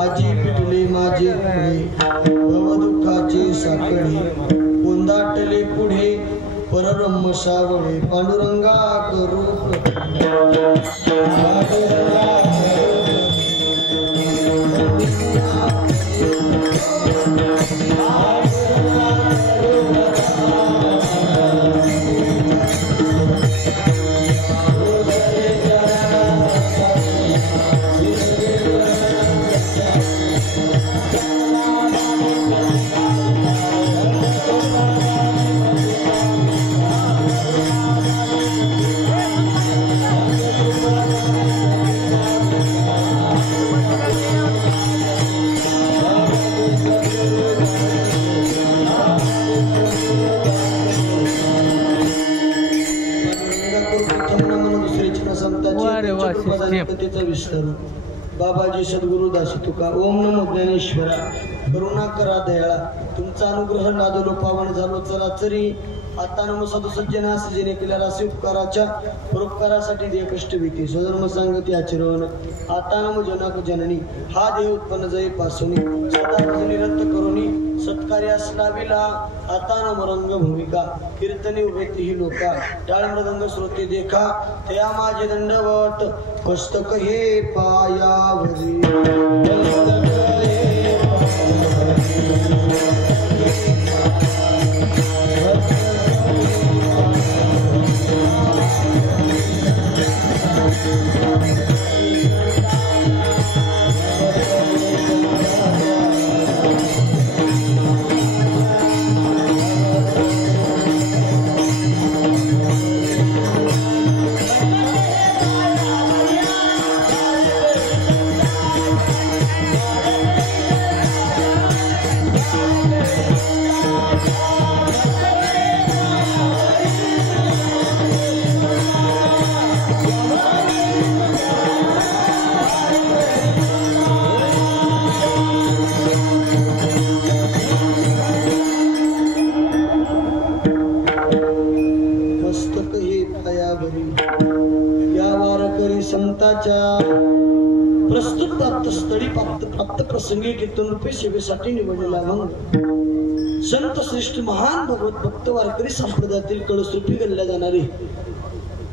आजी पिटले माझे पुढे भवदुःखाचे साकडे गोंदाटले पुढे परब्रह्म सावळे पांडुरंगा करू बाबाजी सद्गुरु दास तुका ओम नमो ज्ञानेश्वरा करुणा करा दयाळा तुमचा अनुग्रह नादलो पावन झालो चराचरी आता नम सदसज्जनास जेणे केल्या राशी उपकाराच्या परोपकारासाठी देह कष्ट भीती स्वधर्म सांगती आचरण आता नम जनक जननी हा देह उत्पन्न जय पासुनी सदा निरंत करुणी सत्कार्यास लाविला आता नम रंग भूमिका कीर्तनी उभेती ही लोका टाळ मृदंग श्रोते देखा तया माझे दंडवत पुस्तक हे पायावरी प्रस्तुत प्राप्त स्थळी प्राप्त प्रसंगी कीर्तन रूपे सेवेसाठी निवडलेला मग संत श्रेष्ठ महान भगवत भक्त वारकरी संप्रदायातील कळसरूपी गणल्या जाणारे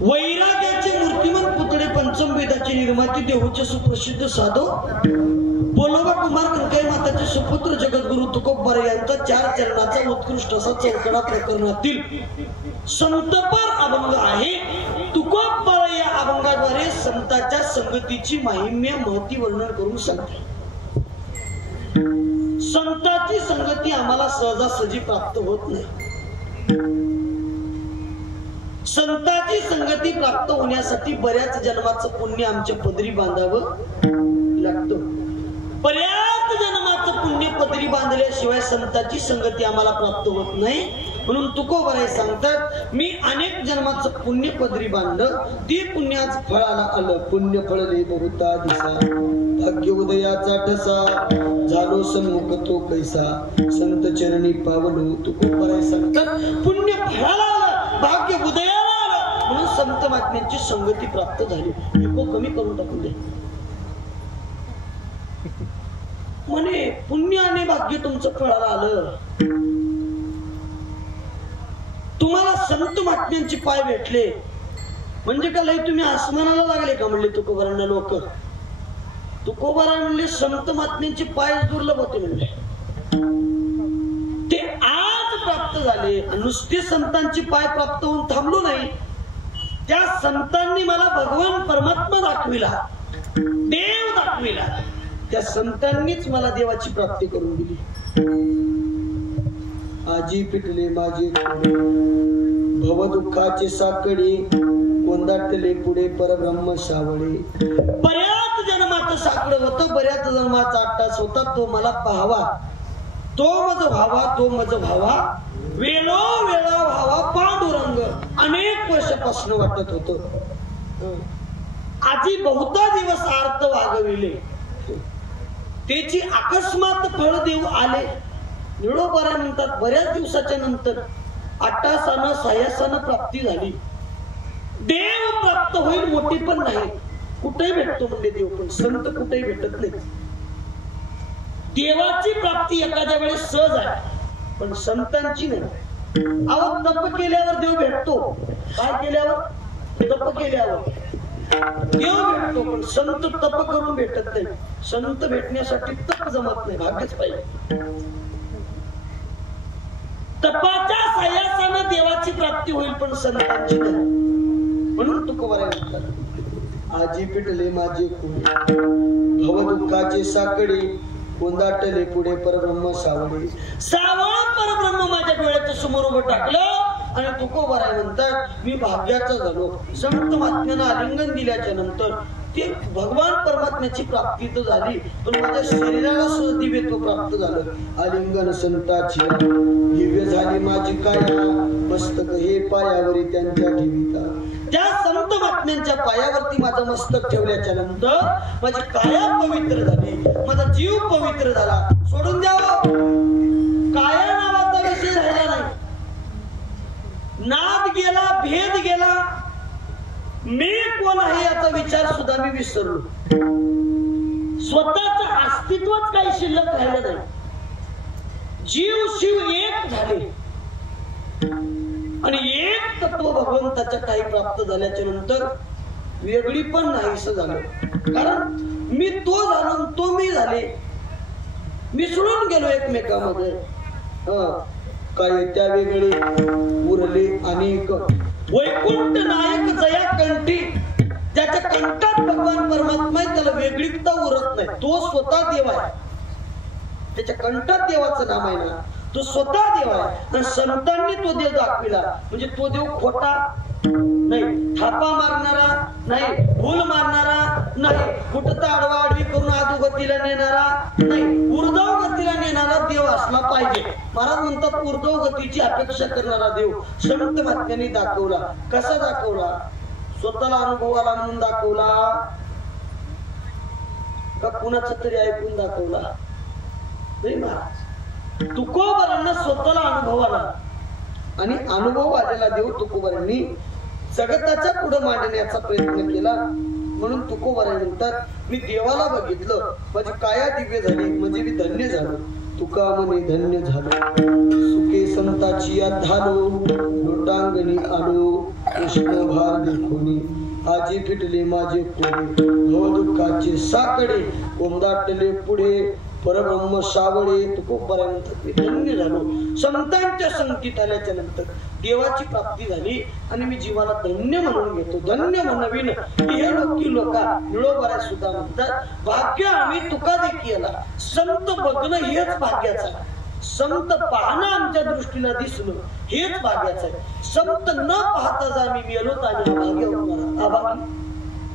वैराग्याचे मूर्तिमंत पुतळे पंचम वेदाची निर्माती देहूचे सुप्रसिद्ध साधू बोलोबा कुमार कंकाई माताचे सुपुत्र जगद्गुरु तुकोबा यांचा 4 चरणाचा उत्कृष्ट असा चौकडा प्रकरणातील संतपर अभंग आहे। तुकोबा या अभंगाद्वारे संतांच्या संगतीची महिम्य महती वर्णन करून सांगते। संतांची संगती आम्हाला सहजासहजी प्राप्त होत नाही। संतांची संगती प्राप्त होण्यासाठी बऱ्याच जन्माचं पुण्य आमच्या पदरी बांधावं लागतं। बऱ्याच जन्माचं पुण्य पदरी बांधल्याशिवाय संतांची संगती आम्हाला प्राप्त होत नाही। म्हणून तुकोबाराय सांगतात मी अनेक जन्माचं पुण्य पदरी बांधलं ती पुण्याच फळाला आलं पुण्य फळले बहुता दिसा भाग्य उदयाचा ठसा झालो सन्मुख तो कैसा संत चरणी पावलो। तुकोबाराय सांगतात पुण्य फळाला आलं भाग्य उदयाला आलं म्हणून संत महात्म्यांची संगती प्राप्त झाली। इको कमी करून टाकून दे म्हणे पुण्याने भाग्य तुमचं फळाला आलं। तुम्हाला संत महात्म्यांचे पाय भेटले म्हणजे का लय तुम्ही आसमानाला लागले का म्हणले तुकोबारांना लोक। तुकोबाराय म्हणले संत महात्म्यांचे पाय दुर्लभ होते म्हणले ते आज प्राप्त झाले। नुसते संतांचे पाय प्राप्त होऊन थांबलो नाही त्या संतांनी मला भगवान परमात्मा दाखविला देव दाखविला त्या संतांनीच मला देवाची प्राप्ती करून दिली। आजी पिटले माझे भव दुःखाचे साकडे गोंदाटले पुढे परब्रह्म सावळे। बऱ्याच जन्माचं साकडं होतं बऱ्याच जन्माचा आट्टास होता तो मला पाहावा तो मज व्हावा तो मज व्हावा वेळो वेळा व्हावा पांडुरंग अनेक वर्षापासून वाटत होतं। आजी बहुता दिवस आर्त वागविले त्याची अकस्मात फळ देव आले। निळोबारा म्हणतात बऱ्याच दिवसाच्या नंतर आट्टासानं सायासानं प्राप्ती झाली। देव प्राप्त होईल मोठी पण नाही कुठेही भेटतो म्हणजे देव पण संत कुठेही भेटत नाही। देवाची प्राप्ती एखाद्या वेळेस सहज आहे, पण संतांची नाही. अहो तप केल्यावर देव भेटतो. काय केल्यावर? तप केल्यावर देव भेटतो, पण संत तप करून भेटत नाही. संत भेटण्यासाठी तप जमत नाही, भाग्यच पाहिजे. तपाच्या साह्यासानं देवाची प्राप्ती होईल, पण संतांची नाही. म्हणून तुकोबाराय म्हणतात, आजी पिटले माझे कोणी भव दुःखाचे साकडे, कोंदाटले पुढे परब्रह्म सावळे. सावळ परब्रह्म माझ्या डोळ्याच्या समोर उभं टाकलं आणि तुकोबाराय म्हणतात, मी भाग्याचा झालो. संत महात्म्यानं आलिंगन दिल्याच्या नंतर ते भगवान परमात्म्याची प्राप्ती तर झाली, पण माझ्या शरीराला सुद्धा दिव्यत्व प्राप्त झालं. आलिंगन संताची दिव्य झाली माझी काया, मस्तक हे पायावरी त्यांच्या ठेविता. त्या संत महात्म्यांच्या पायावरती माझं मस्तक ठेवल्याच्या नंतर माझी काया पवित्र झाली, माझा जीव पवित्र झाला. सोडून द्यावं, काया नावाचा विषय राहिला नाही. नाद गेला, भेद गेला, मी कोण आहे याचा विचार सुद्धा मी विसरलो. स्वतःचं अस्तित्वच काही शिल्लक राहिलं नाही. जीव शिव एक झाले आणि एक तत्व भगवंताच्या काही प्राप्त झाल्याच्या नंतर वेगळी पण नाहीस झालं. कारण मी तो झालो, तो मी झाले, मिसळून गेलो एकमेकांमध्ये. काय त्या वेगळे उरले अनेक. वैकुंठ नायक जया कंठी, ज्याच्या कंठात भगवान परमात्मा आहे, त्याला वेगळीकता उरत नाही. तो स्वतः देव आहे, त्याच्या कंठात देवाचं नाम आहे ना, तो स्वतः देव आहे. आणि संतांनी तो देव दाखविला, म्हणजे तो देव खोटा नाही, थापा मारणारा नाही, भूल मारणारा नाही, कुठं आडवा आडवी करून अधोगतीला नेणारा नाही, ऊर्ध्व गतीला नेणारा देव असला पाहिजे. महाराज म्हणतात, ऊर्ध्व गतीची अपेक्षा करणारा देव संत महात्म्यांनी दाखवला. कसा दाखवला? स्वतःला अनुभव आला म्हणून दाखवला का कुणाचा तरी ऐकून दाखवला? नाही महाराज, तुकोबारांना स्वतःला अनुभव आला आणि अनुभव आलेला देव तुकोबारांनी जगताच्या पुढे मांडण्याचा प्रयत्न केला. म्हणून तुकोबाराय म्हणतात, मी देवाला बघितलं, माझी काया दिव्य झाली, म्हणजे मी धन्य झालो. तुका म्हणे धन्य झालो, सुखे संताची यात झालो, लोटांगणी आलो, कृष्ण भार देखोनी. आजी फिटले माझे कोणी भव दुःखाचे साकडे, कोंदाटले पुढे परब्रह्म सावळे. तुकोबाराय म्हणतात, मी धन्य झालो. संतांच्या संगतीत आल्याच्या नंतर देवाची प्राप्ती झाली आणि मी जीवाला धन्य म्हणून घेतो. धन्य म्हणवीन हे लोकी लोका. निळोबाराय सुद्धा म्हणतात, भाग्य आम्ही तुका देखील. संत बघणं हेच भाग्याचं आहे. संत पाहणं आमच्या दृष्टीला दिसलं हेच भाग्याचं आहे. संत न पाहता जर आम्ही मेलो तर आम्ही अभाग्य होणार, अभागी.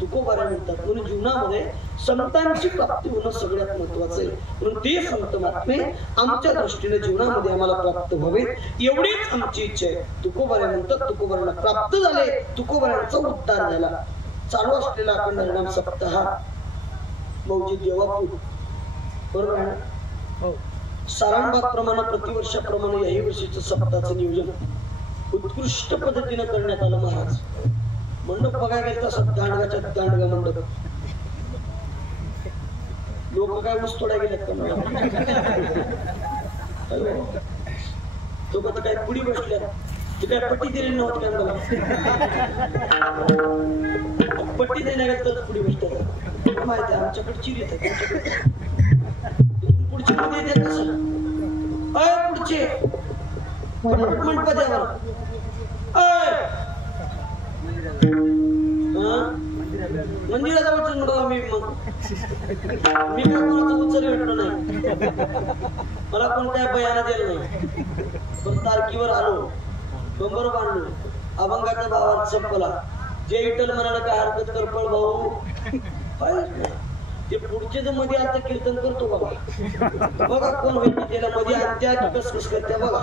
तुकोबाराय म्हणतात, म्हणून जीवनामध्ये संतांची प्राप्ती होणं सगळ्यात महत्वाचं आहे. म्हणून ते संत महात्मे आमच्या दृष्टीने जीवनामध्ये आम्हाला प्राप्त व्हावेत, एवढीच आमची इच्छा आहे. तुकोबाराय म्हणतात, तुकोबारांना प्राप्त झाले, तुकोबारांचा उद्धार झाला. चालू असलेला अखंड हरिनाम सप्ताह मौजी देवापूर, बरोबर आहे ना? सारांबाग प्रमाणे प्रतिवर्षाप्रमाणे याही वर्षीचं सप्ताहाचं नियोजन उत्कृष्ट पद्धतीने करण्यात आलं. महाराज मंडप बघायला गेलं तसं दांडगाच्या दांडगा मंडप. लोक काय ऊस तोडा गेलेत का? लोक तर काय पुढी बसल्यात, ते काय पट्टी दिली नव्हती का मला? पट्टी देण्या गेलं तर पुढी बसतात. माहिती आहे आमच्याकडे चिरी येतात, पुढची मध्ये येते कसं? अय पुढचे मंडपाद्यावर मंदिराजवळच म्हणतो मी. मग मी काय कोणाचा उचल भेटलो नाही, मला कोण काय बयाना दिलं नाही. पण तारखीवर आलो, डोंगर बांधलो, अभंगाच्या भावात संपला. जे विठ्ठल म्हणाला काय हरकत कर पण भाऊ, ते पुढचे जर मध्ये आता कीर्तन करतो बघा, बघा कोण होईल त्याला मध्ये आणत्या कस कस करत्या बघा.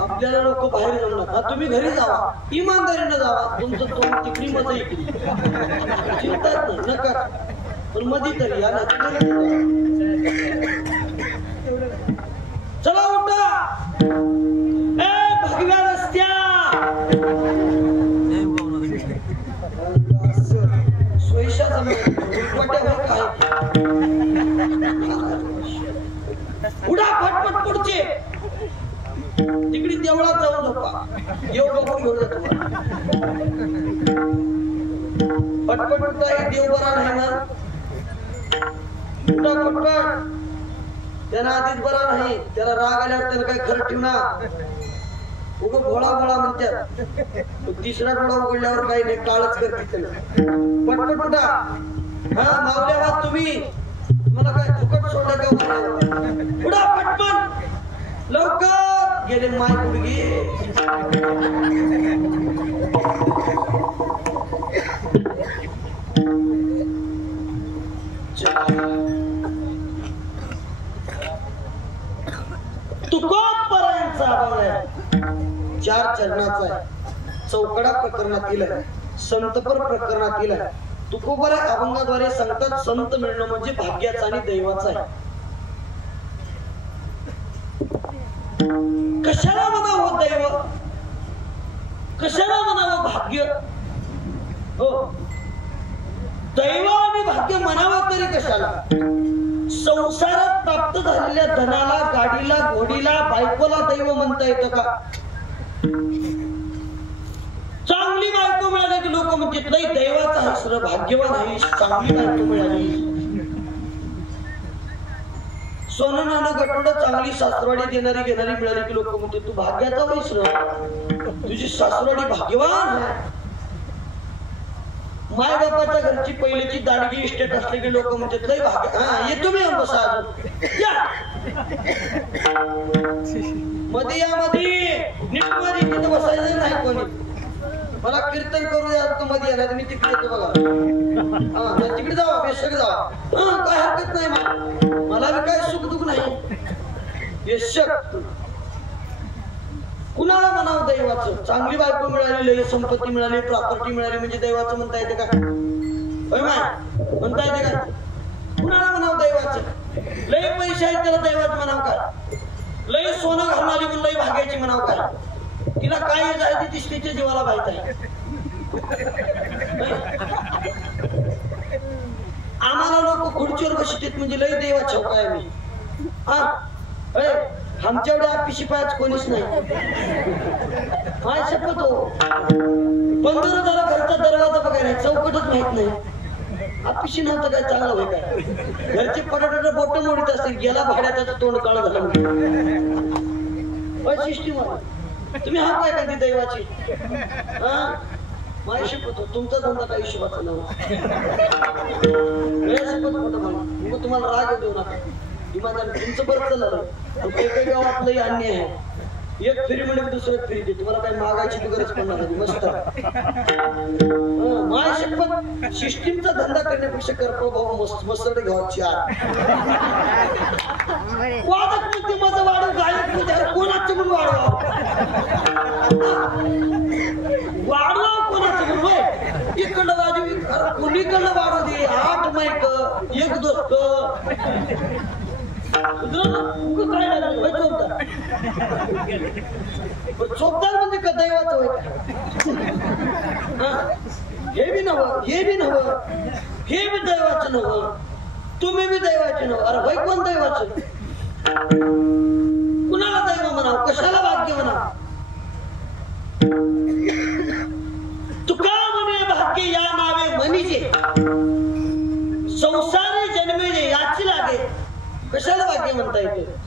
आपल्याला लोक बाहेर जाऊ नका, तुम्ही घरी जावा, इमानदारीनं जावा. तुमचं तोंड तिकडी मध्ये इकडी चिंतात नाही नका, पण मध्ये तरी या ना. चला उठा, ए भगव्या रस्त्या सोयीशा जमले काय उडा फटफट पुढचे तिकडे देवळात जाऊन झोपा देव बघून घेऊन जातो पटपट उठा देव बरा नाही ना उठा पटपट त्यांना आधीच बरा नाही त्याला राग आल्यावर त्याला काही खरं ठेवणार उग भोळा भोळा म्हणतात तिसरा डोळा उघडल्यावर काही नाही काळच करते त्याला पटपट उठा हा मावल्या वा तुम्ही मला काय फुकट सोडलं का उडा पटपट लवकर गेले माय गुडगी तुकोबरायांचा अभंग आहे 4 चरणाचा आहे चौकडा प्रकरणातील आहे संतपर प्रकरणातील आहे तुकोबरा अभंगाद्वारे सांगतात संत मिळणं म्हणजे भाग्याचा आणि दैवाचा आहे कशाला म्हणावं दैव कशाला म्हणावं भाग्य हो दैव आणि भाग्य म्हणावं तरी कशाला संसारात प्राप्त झालेल्या धनाला गाडीला घोडीला बायकोला दैव म्हणता येतं का चांगली बायको मिळाली की लोक म्हणतात नाही दैवाचा आहेस र भाग्यवान आहेस चांगली बायको मिळाली सोनं नाणं गटोडं चांगली सासरवाडी देणारी घेणारी मिळाली की लोक म्हणतात तू भाग्याचा होईस र तुझी सासरवाडी भाग्यवान आहे माय बापाच्या घरची पहिल्याची दाडगी इस्टेट असले की लोक म्हणतात लय भाग्य हा येतो मी बसा या मध्ये या मध्ये नीटमध्ये तिथं बसायचं नाही कोणी मला कीर्तन करू द्या तू मध्ये येणार मी तिकडे येतो बघा हा तिकडे जावा बेशक जावा काय हरकत नाही मला बी काय सुख दुख नाही बेशक कुणाला म्हणावं दैवाचं चांगली बायको मिळाली लय संपत्ती मिळाली प्रॉपर्टी मिळाली म्हणजे दैवाचं म्हणता येते का म्हणता येते का कुणाला म्हणावं दैवाचं लय पैसे आहेत त्याला दैवाचं म्हणावं का लय सोनं घालून आली म्हणून लय भाग्याची म्हणावं का तिला काय जायची ती स्त्रीच्या जीवाला माहित आहे आम्हाला लोक खुर्चीवर बसतात म्हणजे लय देवा चौकाय मी आमच्या एवढ्या पिशी पायाच कोणीच नाही काय शपथ हो 15,000 घरचा दरवाजा बघायला चौकटच माहित नाही अपिशी नव्हतं काय चांगलं होय काय घरचे पटाटा बोट मोडीत असतील गेला भाड्याचं तोंड काळ झालं सिस्टीम तुम्ही हा काय का ती दैवाची हा माझी शपथ हो तुमचा धंदा काही हिशोबाचा नव्हता शपथ होतं मला तुम्हाला राग देऊ नका तुमचं बरं चाललं काही गावातलंही अन्य आहे एक फेरी म्हणजे दुसऱ्या फेरी देते तुम्हाला काही मागायची गरज पडणार नाही मस्त माय शपथ सिस्टीमचा धंदा करण्यापेक्षा करतो भाऊ मसरडे घ्यावची वादक म्हणते माझं वाढव गायक म्हणजे कोणाचं म्हणून वाढवा कोणाचं म्हणून इकडं वाजवी कोणीकडलं वाढव दे 8 माईक 1 दोस्त चोपदार म्हणजे का दैवाचं होय हे बी नव्ह हे बी नव्ह हे बी दैवाचं नव्ह तुम्ही बी दैवाचे नव्ह अरे भाई कोण दैवाचं कुणाला दैव म्हणावं कशाला भाग्य म्हणावं तुका म्हणे भाग्य या नावे म्हणीचे संसारी जन्मेले याची लागे कशाला भाग्य म्हणता येते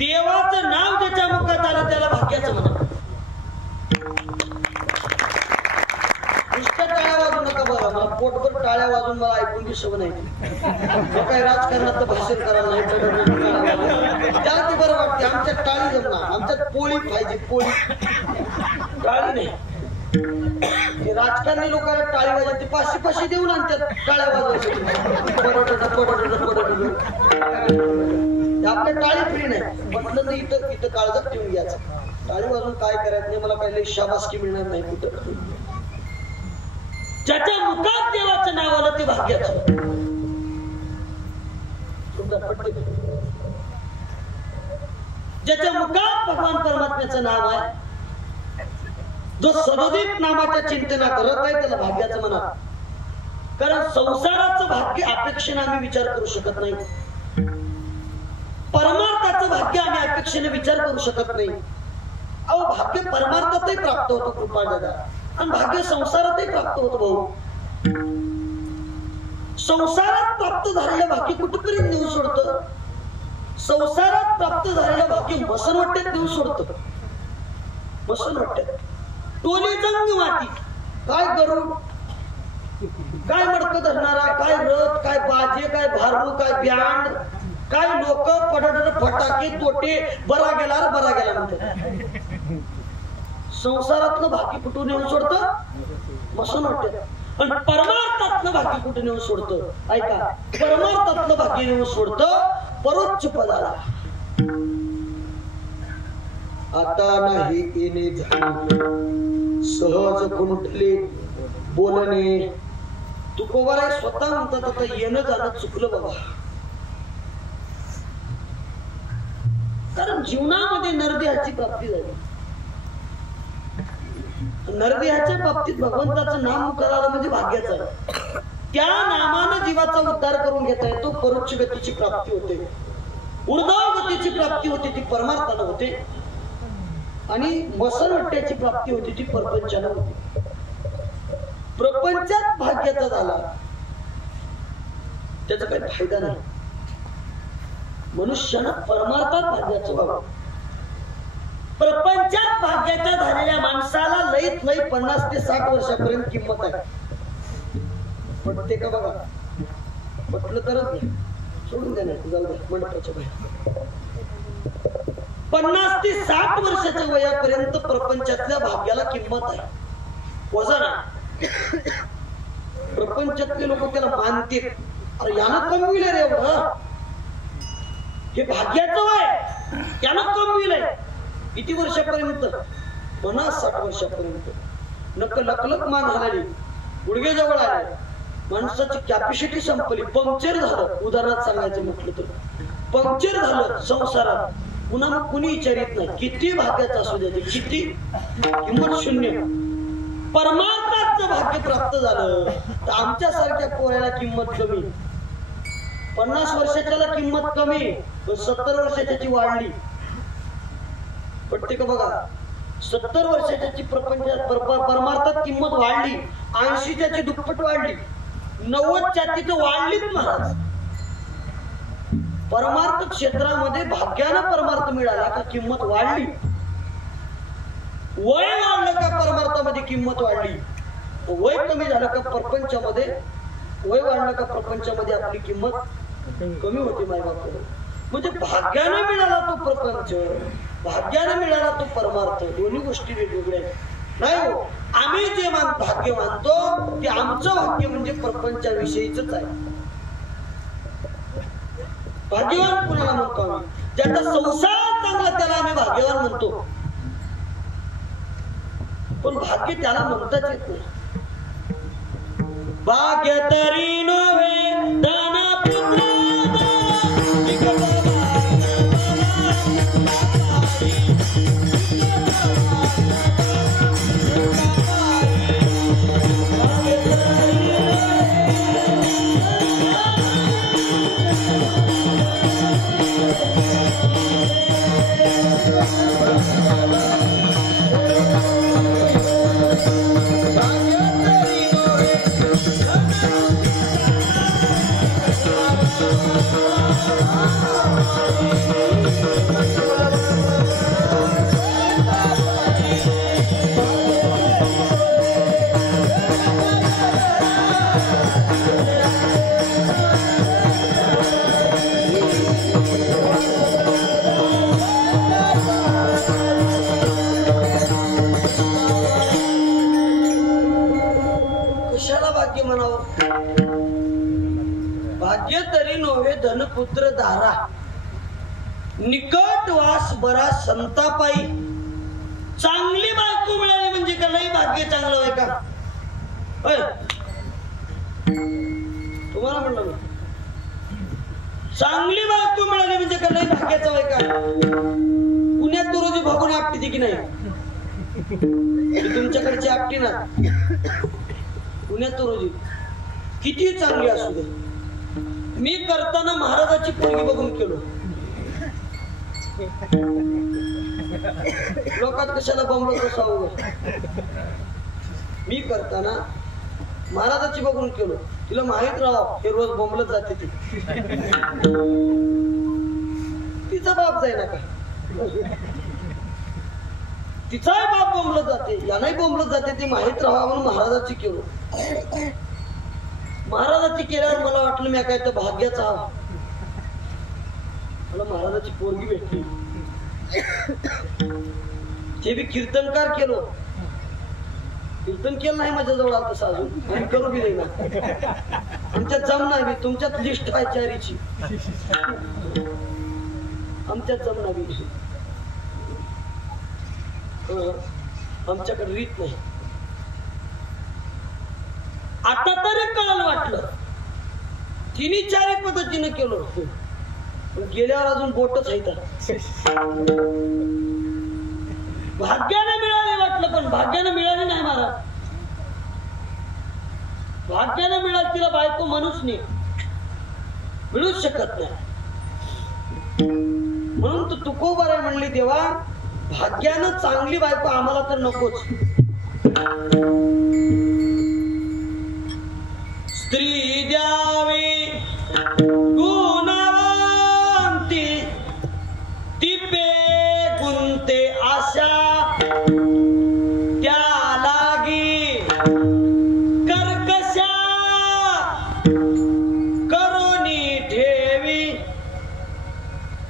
देवाचं नाव ज्याच्या मुखात आलं त्याला भाग्याचं म्हणा नुसतं टाळ्या वाजू नका बघा मला पोटभर टाळ्या वाजून मला ऐकून बी सवय नाही काही राजकारणात भाषण करायला नाही त्याला ते बरं वाटते आमच्यात टाळी जमणार आमच्यात पोळी पाहिजे पोळी टाळी नाही ते राजकारणी लोकांना टाळी वाजवते 500 देऊन आणतात टाळ्या वाजवायचे आपल्या टाळी फ्री नाही म्हटलं तर इथं इथं काळजात ठेवून घ्यायचं टाळी वाजून काय करायचं नाही मला काही शाबासकी मिळणार नाही कुठं ज्याच्या मुखात देवाचं नाव आलं ते भाग्याचं ज्याच्या मुखात भगवान परमात्म्याचं नाव आहे जो सदोदित नामाच्या चिंतना करत आहे त्याला भाग्याचं म्हणा कारण संसाराचं भाग्य अपेक्षेने आम्ही विचार करू शकत नाही परमार्थाचं भाग्य आम्ही अपेक्षेने विचार करू शकत नाही. अहो भाग्य परमार्थातही प्राप्त होतो कृपा दादा, आणि भाग्य संसारातही प्राप्त होतो भाऊ. संसारात प्राप्त झालेलं भाग्य कुठेपर्यंत नेऊन सोडतं? संसारात प्राप्त झालेलं भाग्य मसनवट्ट्यात नेऊन सोडतं. मसनवट्ट्यात टोली जंग माती, काय गरुड, काय मडकं धरणारा, काय रथ, काय बाजे, काय भारू, काय बँड, काय लोक पडड फटाके तोटे, बरा गेला म्हणतात. संसारातलं भाग्य कुठून नेऊन सोडतं? मसनवट्ट्यात. पण परमार्थातलं भाग्य कुठे नेऊन सोडतं? ऐका, परमार्थातलं भाग्य नेऊन सोडतं परोच्च पदाला. आता नाही येणे जाणे, सहज कुंठले बोलणे. तुकोबाराय स्वतः म्हणतात आता येणं जाणं चुकलं बाबा. कारण जीवनामध्ये नरदेहाची प्राप्ती झाली. नरदेहाच्या बाबतीत भगवंताचं नाम मुखाला म्हणजे भाग्याचं आहे. त्या नामानं जीवाचा उद्धार करून घेता येतो. परोच्च गतीची प्राप्ती होते, ऊर्ध्व गतीची प्राप्ती होते, ती परमार्थानं होते. आणि मसनवट्ट्याची प्राप्ती होती, ती परपंचानं होती. प्रपंचात भाग्याचा झाला त्याचा काही फायदा नाही. मनुष्यानं परमार्थात भाग्याचं व्हावं. प्रपंचात भाग्याच्या झालेल्या माणसाला लईत लई 50 ते 60 वर्षापर्यंत किंमत आहे. पटते का बघा? पटलं तरच नाही, सोडून द्या नाही, जाऊ द्या मंडपाच्या बाहेर. 50 ते 60 वर्षाच्या वयापर्यंत प्रपंचातल्या भाग्याला किंमत आहे, वजन आहे. प्रपंचातले लोक त्याला मानतील, अरे यानं कमविलं रे एवढं, हे भाग्याचं वय, यानं कमविलंय. किती वर्षापर्यंत? 50-60 वर्षापर्यंत. नक्क लकलक मान हलाली, गुडघे जवळ आले, माणसाची कॅपॅसिटी संपली, पंक्चर झालं. उदाहरणात सांगायचं म्हटलं तर पंक्चर झालं संसारात. पुन्हा मग कुणी विचारित नाही किती भाग्याचं असू द्या, किती किंमत शून्य. परमार्थाचं भाग्य प्राप्त झालं तर आमच्या सारख्या पोऱ्याला किंमत कमी, 50 वर्षाच्याला किंमत कमी, 70 वर्षाची वाढली. पटते का बघा? 70 वर्षाची परमार्थात किंमत वाढली, 80ची दुप्पट वाढली, 90च्या तिथं वाढलीच महाराज. परमार्थ क्षेत्रामध्ये भाग्यानं परमार्थ मिळाला का किंमत वाढली. वय वाढलं का परमार्थामध्ये किंमत वाढली. वय कमी झालं का प्रपंचामध्ये, वय वाढलं का प्रपंचामध्ये आपली किंमत कमी होती. मायबापाला म्हणजे भाग्यानं मिळाला तो प्रपंच, भाग्यानं मिळाला तो परमार्थ, दोन्ही गोष्टी वेगवेगळ्या नाही हो. आम्ही जे भाग्य मानतो ते आमचं भाग्य म्हणजे प्रपंचाविषयीच आहे. भाग्यवान कुणाला म्हणतो आम्ही? ज्याचा संसार चांगला त्याला आम्ही भाग्यवान म्हणतो. पण भाग्य त्याला म्हणताच येत नाही. भाग्य तरी नव्हे धन पुत्र भाग्य तरी नव्हे धनपुत्र दारा, निकट वास बरा संतापाई. चांगली बायको मिळाली म्हणजे का लई भाग्य चांगलं होय का? तुम्हाला म्हणलं चांगली बायको मिळाली म्हणजे का लई भाग्याचं होय का? पुण्यात तो रोजी भागून आपटी की नाही, तुमच्याकडची आपटी ना. पुण्यात तो रोजी किती चांगली असू दे. मी करताना महाराजाची पोरगी बघून केलो. लोकात कशाला बोंबलत बसावं. मी करताना महाराजाची बघून केलो. तिला माहित राहावं हे रोज बोंबलत जाते ती. तिचा बाप जाईना का, तिचाही बाप बोंबलत जाते, यालाही बोंबलत जाते, ती माहित राहावं म्हणून महाराजाची केलो. महाराजाची केल्यावर मला वाटलं मी काय तर भाग्याचा, मला महाराजाची पोरगी भेटली. ते बी कीर्तनकार केलो. कीर्तन केलं नाही माझ्या जवळ आता अजून करू बी नाही. आमच्यात जमणार बी, तुमच्यात लिस्ट आहे चारीची, आमच्यात जमणार बी. आमच्याकडे रीत नाही. आता तरी कळलं वाटलं. तिन्ही चार पद्धतीने केलो, गेल्यावर अजून बोटच आहे. भाग्याने मिळाले वाटलं, पण भाग्याने मिळाली नाही महाराज. भाग्याने मिळाली तिला बायको म्हणूच नाही, मिळूच शकत नाही. म्हणून तू तुकोबाराय म्हणली देवा भाग्यानं चांगली बायको आम्हाला तर नकोच. स्त्री द्यावी गुणवंती तिपे गुंते आशा त्या लागी कर्कशा करुणी ठेवी.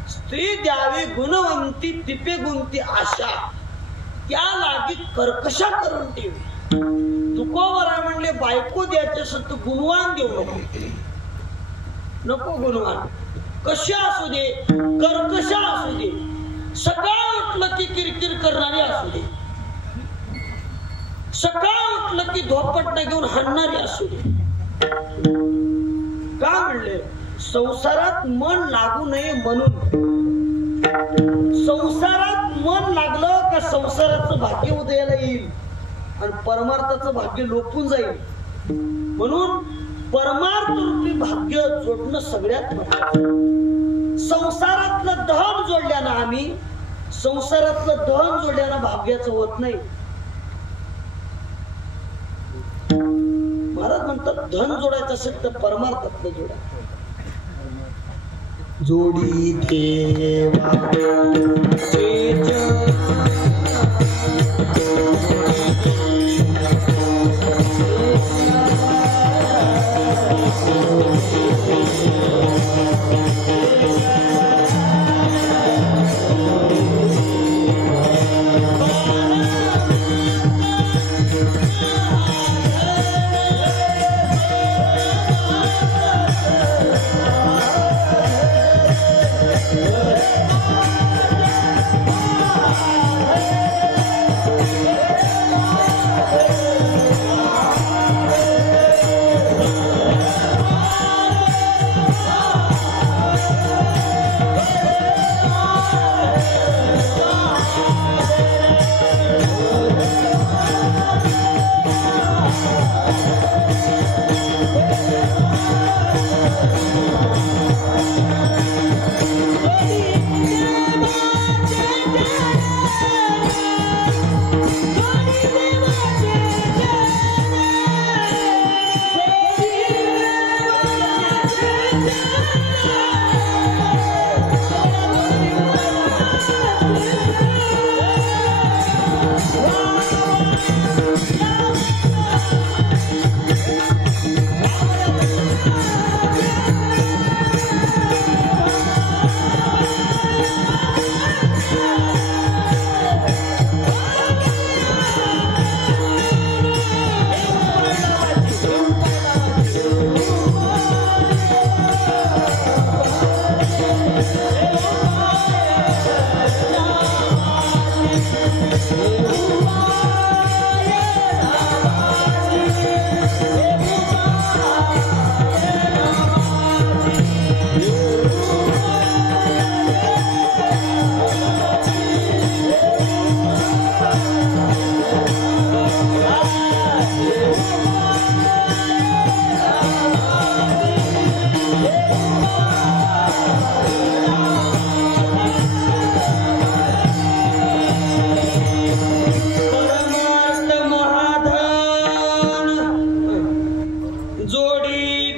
स्त्री द्यावी गुणवंती तिपे गुंती आशा त्या लागी कर्कशा करून ठेवी. तुकोबाराय म्हणले बायको द्यायचे असं तू गुणवान देऊ नको. नको गुणवान, कशा असू दे, कर्कशा असू दे, सकाळ उठलं की किरकिर करणारी असू दे, सकाळ उठलं की धोपटणं घेऊन हाणणारी असू दे. का म्हणले संसारात मन लागू नये म्हणून. संसारात मन लागलं का संसाराचं भाग्य उदयाला येईल आणि परमार्थाचं भाग्य लोपून जाईल. म्हणून परमार्थ रूपी भाग्य जोडणं सगळ्यात महत्त्वाचं. संसारातलं दहन जोडल्यानं आम्ही, संसारातलं दहन जोडल्यानं भाग्याचं होत नाही. महाराज म्हणतात धन जोडायचं असेल तर परमार्थातलं जोडा. जोडी देवा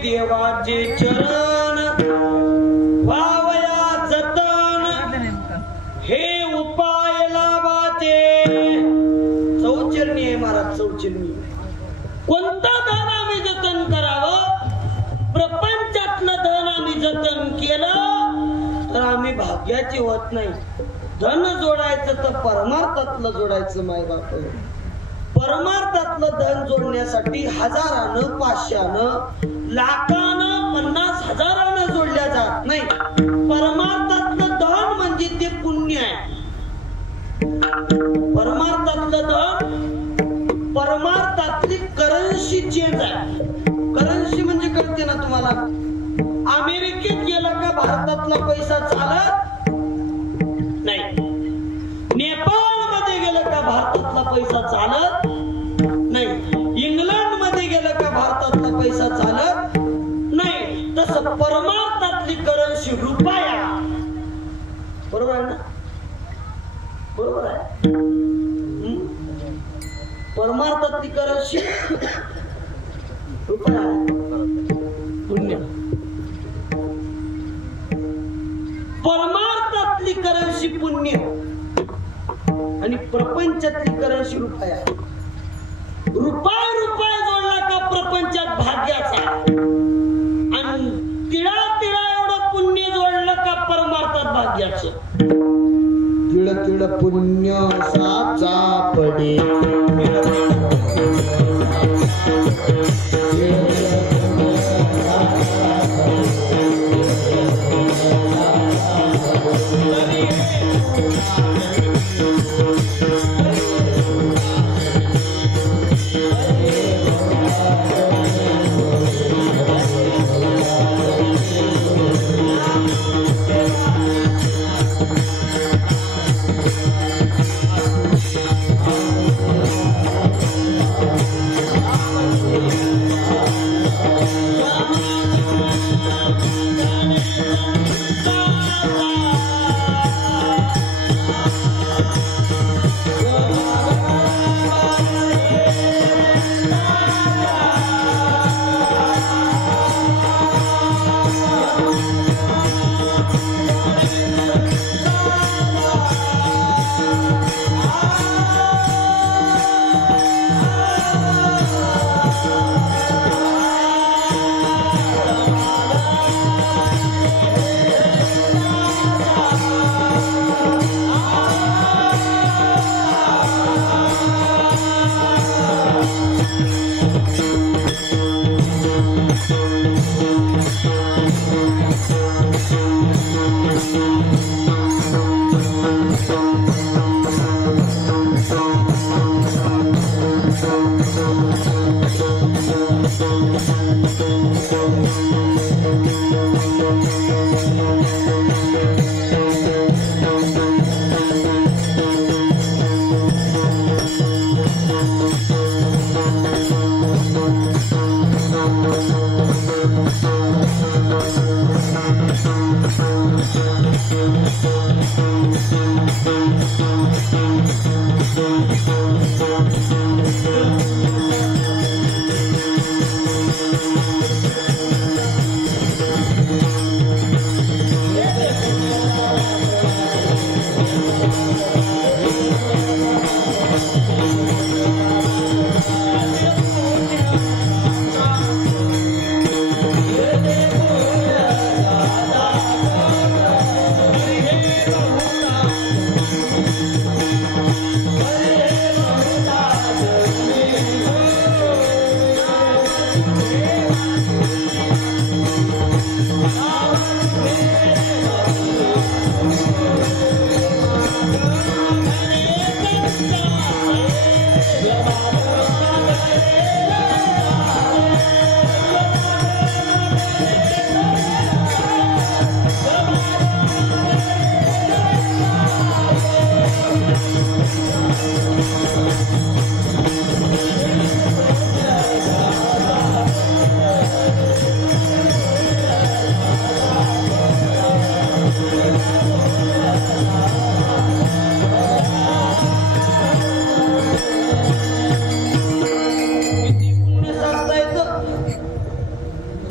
देवाचे चरण व्हावया जतन हे उपाय लाभाचे. चौचरणी आहे महाराज, चौचरणी. कोणतं धन आम्ही जतन करावं? प्रपंचातलं धन आम्ही जतन केलं तर आम्ही भाग्याची होत नाही. धन जोडायचं तर परमार्थातलं जोडायचं माय बाप. परमार्थातलं धन जोडण्यासाठी हजारानं, 500नं, लाखानं, 50,000नं जोडल्या जात नाही. परमार्थातलं धन म्हणजे ते पुण्य आहे. परमार्थातलं धन, परमार्थातली करन्सी चेंज आहे. करन्सी म्हणजे कळते ना तुम्हाला? अमेरिकेत गेला का भारतातला पैसा चालत नाही. नेपाळ मध्ये गेलं का भारतातला पैसा चालत नाही. इंग्लंड मध्ये गेलं का भारतातला पैसा चालत नाही. तसं परमार्थातली करन्सी रुपया. बरोबर आहे ना? बरोबर आहे. परमार्थातली करन्सी रुपया, पुण्य. परमार्थातली करन्सी पुण्य आणि प्रपंचातली करन्सी रुपया. रुपया जोडला का प्रपंचात भाग्याचा आणि तिळा एवढं पुण्य जोडलं का परमार्थात भाग्याचं. तिळ पुण्य साचा पडे.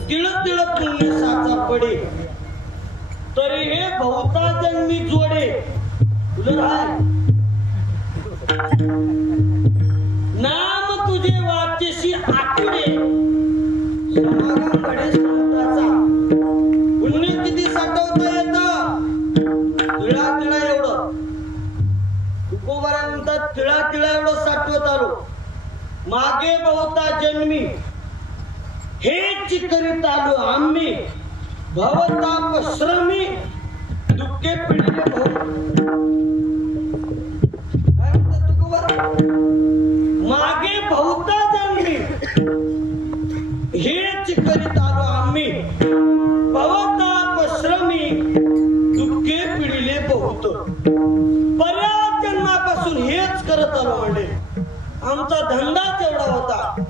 तिळ तिळ पुण्य साचा पडे तरी हे बहुता जन्मी जोडे तुला राय नाम तुझे वाचेशी आकुडे समागमकडे संताचा पुण्य किती साठवता येतं तिळा तिळा एवढं तुकोबारा म्हणतात तिळा तिळा एवढं साठवत आलो मागे बहुता जन्मी हेच करीत आलो आम्ही भवताप श्रमी दुःखे पिढीले भाऊ काय म्हणतात तुकोबारा मागे बहुता जन्मी हेच करीत आलो आम्ही भवताप श्रमी दुःखे पिढीले बहुत बऱ्याच जन्मापासून हेच करत आलो म्हणजे आमचा धंदाच एवढा होता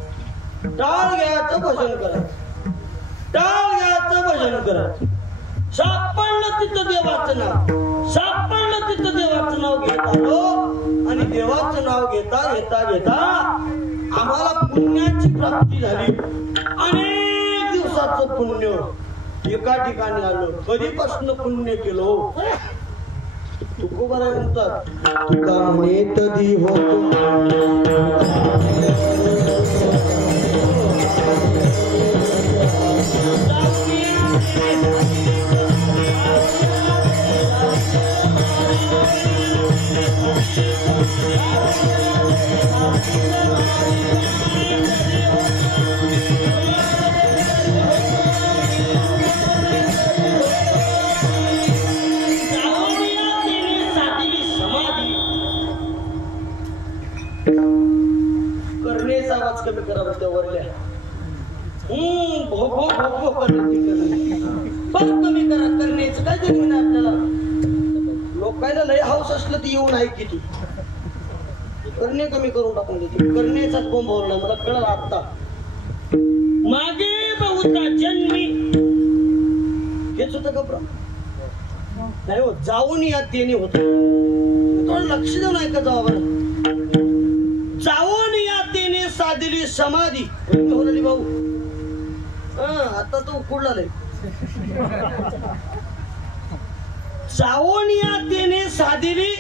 टाळ घ्यायचं भजन करायचं टाळ घ्यायचं भजन करायचं सापडलं तिथं देवाचं नाव सापडलं तिथं देवाचं नाव घेत आलो आणि देवाचं नाव घेता घेता घेता आम्हाला पुण्याची प्राप्ती झाली अनेक दिवसाचं पुण्य एका ठिकाणी आलो कधीपासून पुण्य केलो तुकोबारा म्हणतात तुका म्हणे तधी होतो करण्याचा आवाज कमी करा त्या वरल्या भो भो भो भो पण कमी करा करण्याचं काय जमीन आपल्याला लोकायला लय हाऊस असलं तर येऊन आहे किती करणे कमी करून टाकून देते करण्याचाच बोंब होणार मला कळलं आता मागे बहुता जन्मी हेच होतं का नाही हो जाऊन या तेने होत थोडं लक्ष देऊन ऐका जावा बरं जाऊन या तेने साधली समाधी होरली भाऊ आता तो उकडला नाही जाऊन या तेने साधली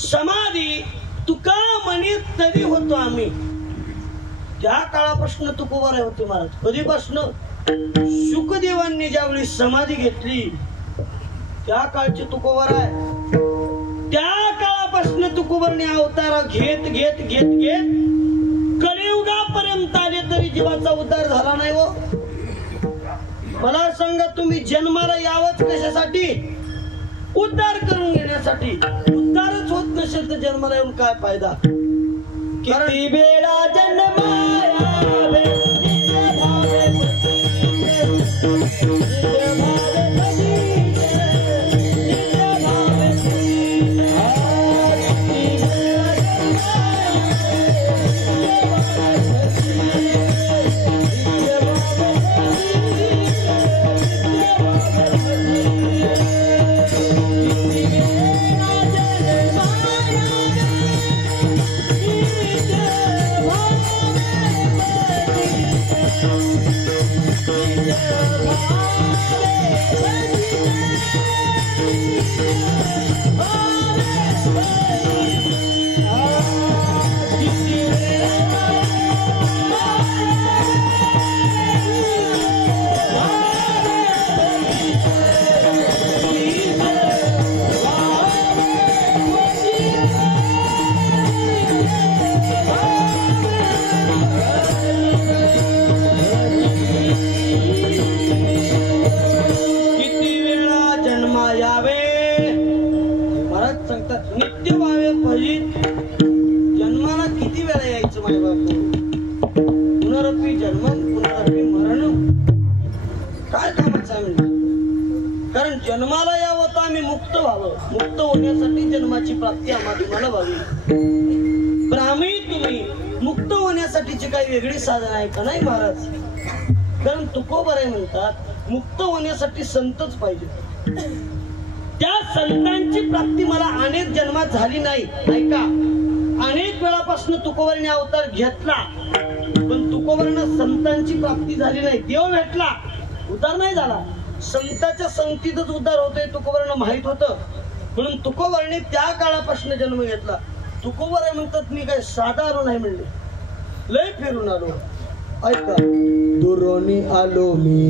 समाधी तुका म्हणे तरी होतो आम्ही त्या काळापासून तुकोबारा होते महाराज कधीपासून शुकदेवांनी ज्यावेळी समाधी घेतली त्या काळचे तुकोबारा आहे त्या काळापासून तुकोबाराने अवतार घेत घेत घेत घेत कलियुगापर्यंत आले तरी जीवाचा उद्धार झाला नाही हो मला सांगा तुम्ही जन्माला यावंच कशासाठी उद्धार करून घेण्यासाठी उद्धारच होत नसेल तर जन्माला येऊन काय फायदा किती वेळा जन्माया जन्माला किती वेळा यायचं माझ्या बाप पुनरपी जन्म पुनरपी मरण काय कामाचं आहे कारण जन्माला यावं तर आम्ही मुक्त व्हावं मुक्त होण्यासाठी जन्माची प्राप्ती आम्हाला व्हावी पण आम्ही तुम्ही मुक्त होण्यासाठीची काही वेगळी साधन आहे का नाही महाराज कारण तुकोबाराय म्हणतात मुक्त होण्यासाठी संतच पाहिजे त्या संतांची प्राप्ती मला अनेक जन्मात झाली नाही ऐका अनेक अनेक वेळापासून तुकोबाराने अवतार घेतला, पण तुकोबारांना संतांची प्राप्ती झाली नाही. देव भेटला, उद्धार नाही झाला. संतांच्या संगतीतच उद्धार होतोय तुकोबारांना माहित होतं, म्हणून तुकोबाराने त्या काळापासून जन्म घेतला. तुकोबाराय म्हणतात मी काय साधा आलो नाही म्हणले, लय फिरून आलो. ऐका, दुरोनी आलो मी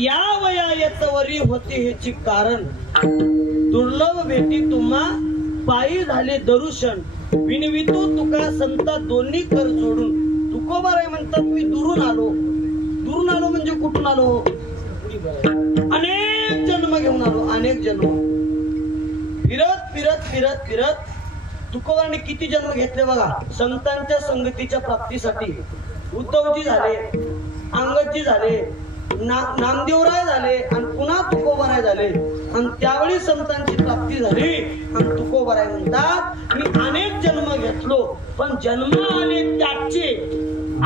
या वयायतवरी होते हेची कारण दुर्लभ भेटी तुम्हा पायी झाले दरुशन विनवितो तुका संता दोन्ही कर जोडून. तुकोबाराय म्हणतात मी दुरून आलो. दुरून आलो म्हणजे कुठून आलो? अनेक जन्म घेऊन आलो, अनेक जन्म फिरत फिरत फिरत फिरत तुकोबाराने किती जन्म घेतले बघा. संतांच्या संगतीच्या प्राप्तीसाठी उद्धवजी झाले, अंगदजी झाले, नामदेवराय झाले आणि पुन्हा तुकोबाराय झाले आणि त्यावेळी संतांची प्राप्ती झाली. आणि तुकोबाराय म्हणतात मी अनेक जन्म घेतलो, पण जन्म आले त्याचे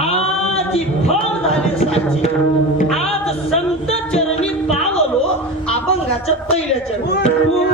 आज फळ झाले साचे. आज संत चरणी पावलो अभंगाच्या पहिल्या चरणी.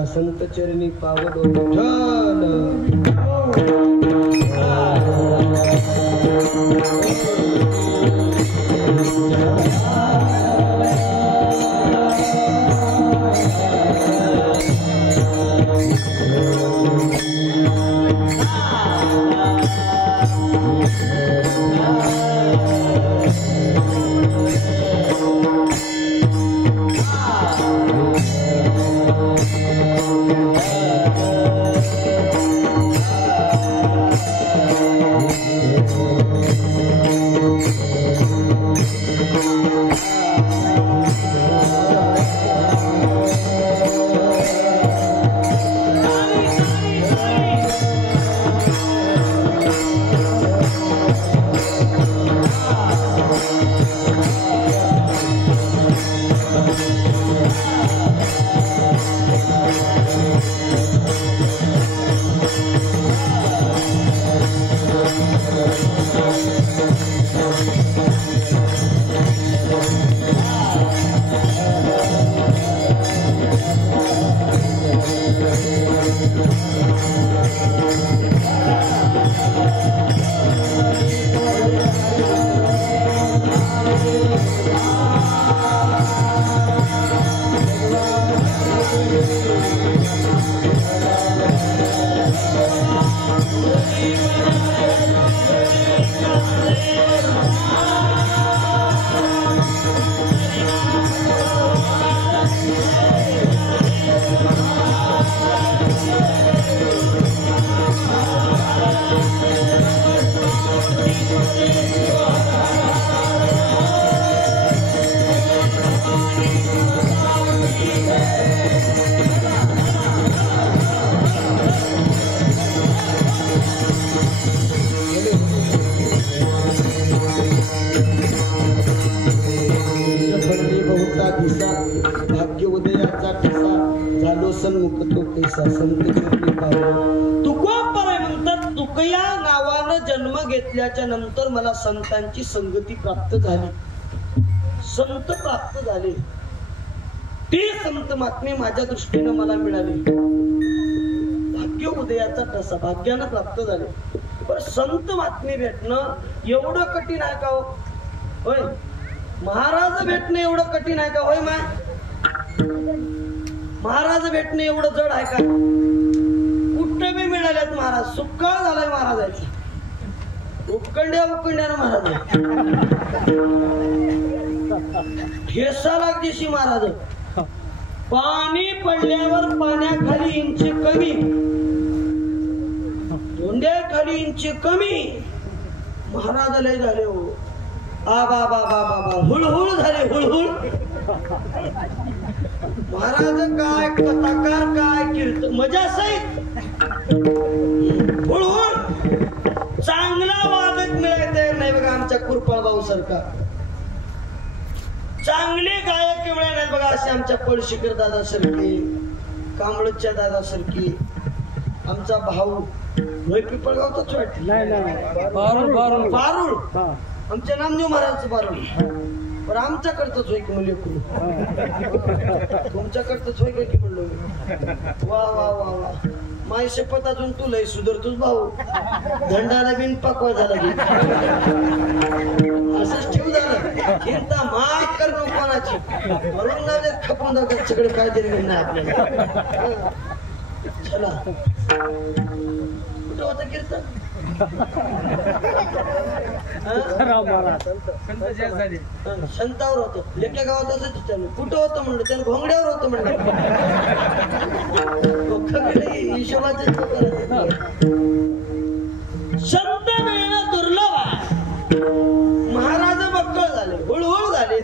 ठसा संत चरणी पावलो विठ्ठल. भाग्य उदयाचा ठसा झालो सन्मुख तो कैसा संत चरणी पावलो. तुकोपर म्हणतात तुकया नावानं जन्म घेतल्याच्या नंतर मला संतांची संगती प्राप्त झाली, संत प्राप्त झाले. ते संत महात्मे माझ्या दृष्टीनं मला मिळाले. भाग्य उदयाचा ठसा भाग्यानं प्राप्त झाले. पण संत महात्मे भेटणं एवढं कठीण आहे का हो? होय, महाराज भेटणं एवढं कठीण आहे का? होय माय, महाराज भेटणं एवढं जड आहे का? कुठं बी मिळाल्यात महाराज. सुक्काळ झालाय महाराजाची. उकंड्यानं महाराज ठेसा लागदेशी महाराज. पाणी पडल्यावर पाण्याखाली इंच कमी, धोंड्याखाली इंच कमी. महाराज लय झाले हो. आबा बाबा बाबा हुळहुळ झाले, हुळहुळ. महाराज काय कथाकार, काय कीर्तन, मजा सहित हुळहुळ. चांगला वादक मिळायला तयार नाही बघा आमच्या कुरपळ भाऊ सारखा. चांगले गायक मिळाले नाहीत बघा असे आमच्या पळशीकर दादा सारखे, कांबळच्या दादा सारखे. आमचा भाऊ पिपळगावचाच वाटत बारूळ, आमच्या नामदेव महाराजचं बारूळ. पण आमच्याकडचंच होय की म्हणजे तुमच्याकडचंच होय की म्हणलो. वा वा वा वा, माय शपथ अजून तू लय सुधरतोच भाऊ. धंडाला बिन पकवा झाला असंच ठेवू झालं. चिंता माफ कर कोणाची म्हणून ना खपून जातात सगळे काहीतरी नाही आपल्याला. चला कुठं होतं कीर्तन? संतावर होतो. लेख्या गावात असंच चालू. कुठं होतं म्हणलं? त्याला घोंगड्यावर होतं म्हणलं. हिशोबाचे शब्द मिळणं दुर्लभ आहे. महाराज बक्कळ झाले, हुळहुळ झाले.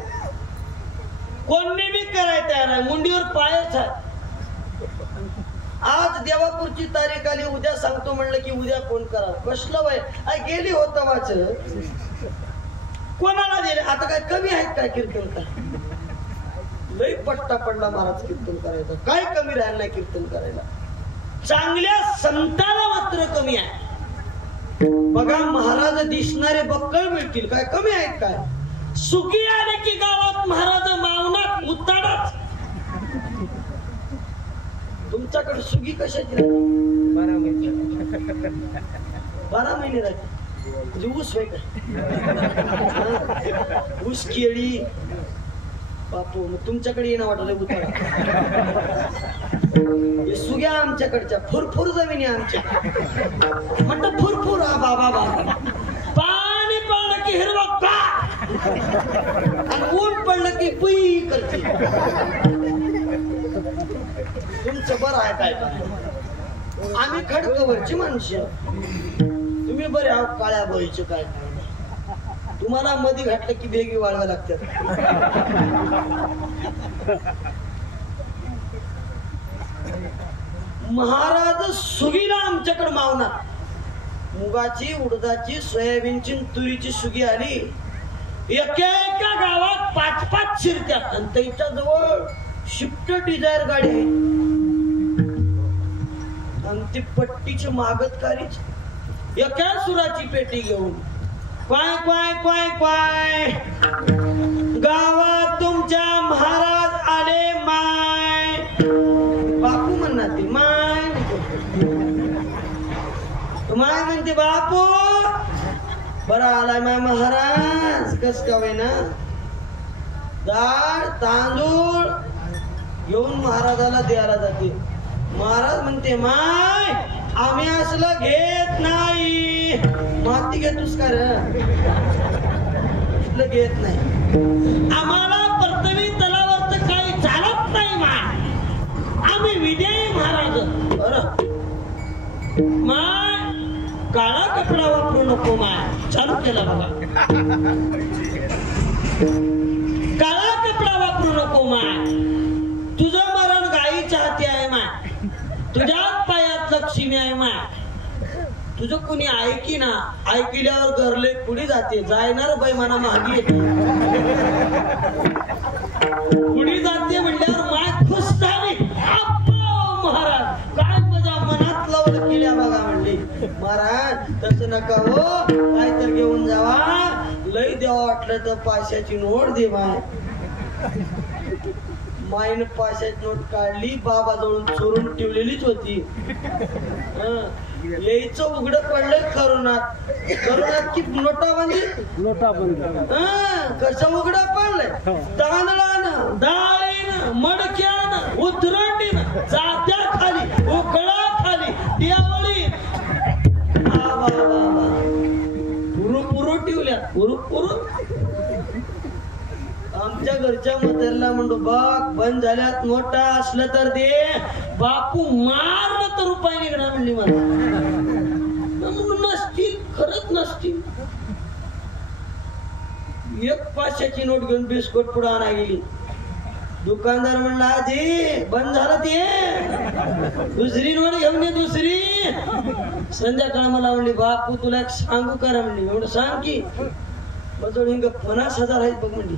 कोणी बी करायला तयार आहे. मुंडीवर पायच आहे. आज देवापूरची तारीख आली, उद्या सांगतो म्हणलं की उद्या फोन करा. कसलं वय गेली होत वाच कोणाला दिले? आता काय कमी आहेत काय कीर्तन काय? लई पट्टा पडला महाराज कीर्तन करायचा. काय कमी राहिलं नाही कीर्तन करायला. चांगल्या संताला मात्र कमी आहे बघा. महाराज दिसणारे बक्कळ मिळतील काय? कमी आहेत काय? सुखी आले की गावात महाराज मावनात उताडाच. तुमच्याकडे सुगी कशाची राहते? 12 महिने राहते. म्हणजे ऊस होय का? ऊस केळी बापू. मग तुमच्याकडे येणं वाटलं उतारा. हे सुग्या आमच्याकडच्या फुरफुर जमिनी आमच्या म्हणतात फुरफुर. हा बाबा बाबा पाणी पडलं की हिरवा का आणि ऊन पडलं की पुई करते. तुमचं बरं आहे काय का? आम्ही खडकवरची माणसं, तुम्ही बरे आहोत काळ्या बळीचे काय. तुम्हाला मध्ये घातलं की बेगी वाळवा लागतात. महाराज सुगीला आमच्याकडे मावणार. मुगाची, उडदाची, सोयाबीनची, तुरीची सुगी आली. एका गावात 5-5 शिरत्यात आणि त्याच्या जवळ शिफ्ट डिझायर गाडी आहे आणि ती पट्टीची मागत कारीच एका सुराची पेटी घेऊन क्वाय क्वाय क्वाय क्वाय गावात तुमच्या महाराज आले माय. बापू म्हणणार ते माय माय म्हणते बापू. बरं आलाय माय महाराज. कस का ना डाळ तांदूळ घेऊन महाराजाला द्यायला जाते. महाराज म्हणते माय आम्ही असलं घेत नाही. माती घेतोस का रे? घेत नाही. आम्हाला परतवी तलावरच काही चालत नाही माय. आम्ही विजयी महाराज. बरं माय काळा कपडा वापरू नको माय. चालू केला बघा. काळा कपडा वापरू नको माय. तुझं मरण गाईच्या हाती आहे माय. तुझ्याच पायात लक्ष्मी आहे माय. तुझं कुणी ऐकी ना. ऐकल्यावर घरले पुढे जाते. जायणार बाई मला मागे येते. पुढे जाते म्हणल्यावर माय खुश झाली. महाराज काय माझ्या मनात लावलं केल्या बघा म्हणली. महाराज तसं नका हो. काय तर घेऊन जावा. लई द्यावा वाटलं तर पाचशेची नोट दे माय. माईन पाचशेची नोट काढली. बाबा जवळून चोरून ठेवलेलीच होती. यायचं उघडं पडलं करोनात. करोनात की नोटाबंदी. कसं उघडं पडलंय. तांदळानं, डाळीनं, मडक्यानं, उतरंडीनं, जात्या खाली, उकळा खाली, दिवाळी पुरू ठेवल्या. पुरू आमच्या घरच्या म्हाताऱ्याला म्हणतो बघ बंद झाल्यात नोटा असलं तर दे. बापू मारलं तर रुपये निघणार म्हणली मला. नसतील खरंच नसतील. एक 500ची नोट घेऊन बिस्कुट पुढे आणा गेली. दुकानदार म्हणला आधी बंद झालं ते. दुसरी नोट घेऊन ये दुसरी. संध्याकाळ मला म्हणली बापू तुला एक सांगू करा म्हणली. एवढं सांग की. 50,000 आहेत बघ म्हणली.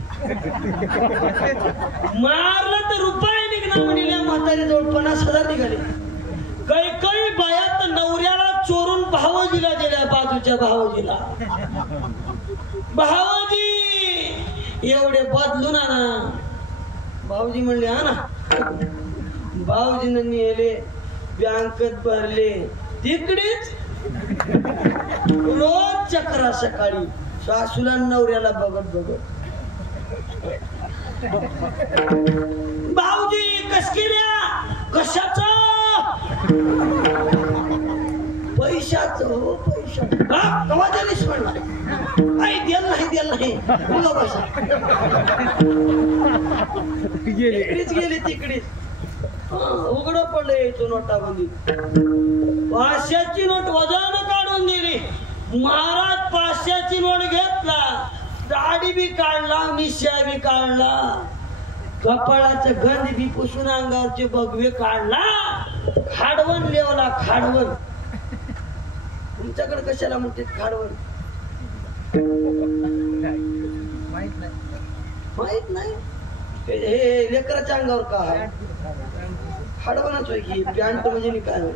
मारलं तर रुपये निघणार म्हणली. म्हातारी जवळ 50,000 निघाले. काही बायात नवऱ्याला चोरून भावजीला दिल्या. बाजूच्या भावजीला. भावजी एवढे बदलून आणा. भाऊजी म्हणले हा ना. भाऊजीने नेले बँकेत भरले. तिकडेच रोज चक्रा सकाळी सासूला नवऱ्याला बघत बघत. भाऊजी कस केल्या? कशाच? पैशाच हो पैशाच. कवा झालीस म्हणला. आई द्याल नाही द्याल नाही. गेली तिकडेच. उघडं पडलं यायचं नोटाबंदी. 500ची नोट वजानं काढून दिली. महाराज 500ची नोट घेतला. दाढी बी काढला. मिश्या बी काढला. कपाळाचं गंध बी पुसून अंगावरचे बगवे काढला. खाडवण लेवला. खाडवण तुमच्याकडे कशाला म्हणते खाडवण? माहित नाही. हे लेकराच्या अंगावर का आहे? खाडवणच होय की. पॅन्ट म्हणजे काय होय?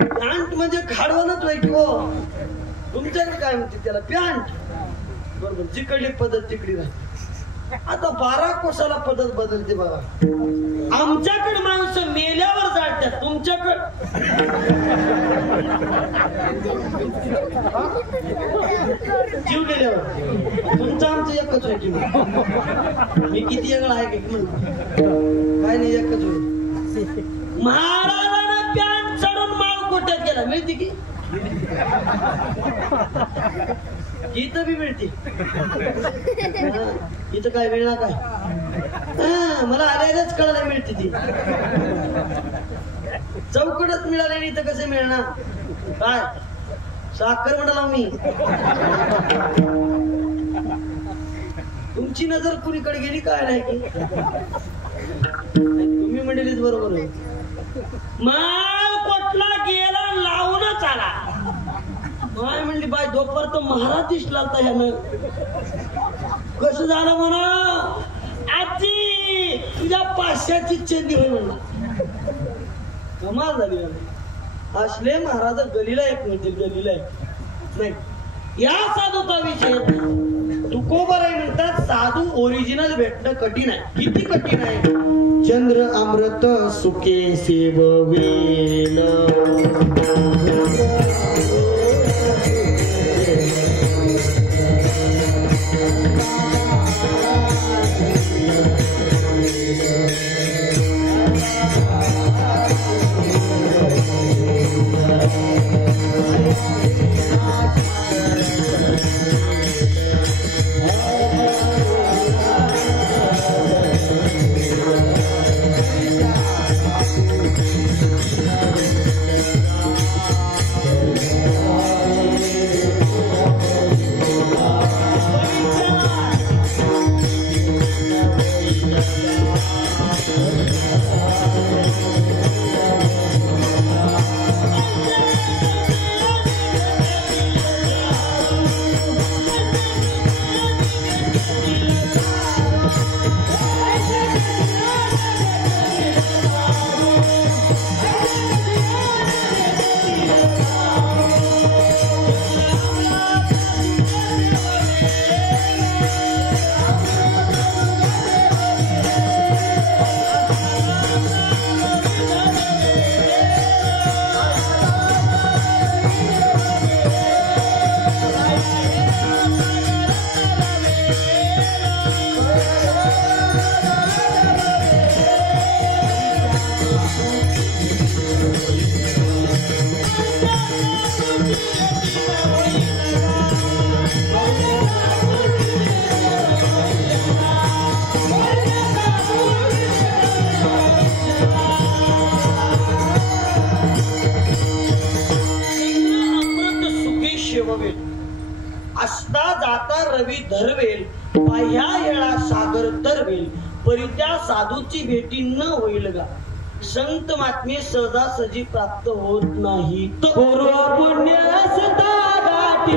पॅन्ट म्हणजे खाडवणच होय की हो. तुमच्याकडे काय म्हणते त्याला? पॅन्ट. बरोबर. जिकडली पद्धत तिकडी राहते. आता 12 कोसाला पद्धत बदलते बघा. आमच्याकडे माणसं मेल्यावर जाळतात, तुमच्याकडे जीव गेल्यावर. तुमचं आमचं एकच होय की मी किती वेगळं आहे की काय नाही, एकच होय. महाराजांना पॅन्ट चढून माळ कोट्यात गेला, मिळते की इथं बी मिळते. इथं काय मिळणार काय, मला आल्यालाच कळायला मिळते ती. चौकडच मिळाले नाही तर कसे मिळणार काय. साखर म्हणाला मी. तुमची नजर कुणीकडे गेली काय नाही की तुम्ही म्हणलेलीच बरोबर आहे. माल कोटला गेला लावूनच आला. माय म्हणली बाय दोपर तर महाराज दिसला होता ह्यानं. कसं झालं म्हणा आजी तुझ्या 500ची चेंदी होय म्हणला. कमाल झाली असले महाराज गलीला एक मिळतील, गलीला एक नाही. या साधूचा विषय तुकोबर आहे म्हणतात. साधू ओरिजिनल भेटणं कठीण आहे. किती कठीण आहे. चंद्र अमृत सुखे सेववेल असता जाता रवी धरवेल, पाह्या येळा सागर तरवेल, परित्या साधूची भेटी न होईल गा. संत महात्मे सहजासहजी प्राप्त होत नाहीत. पूर्व पुण्य असता गाठी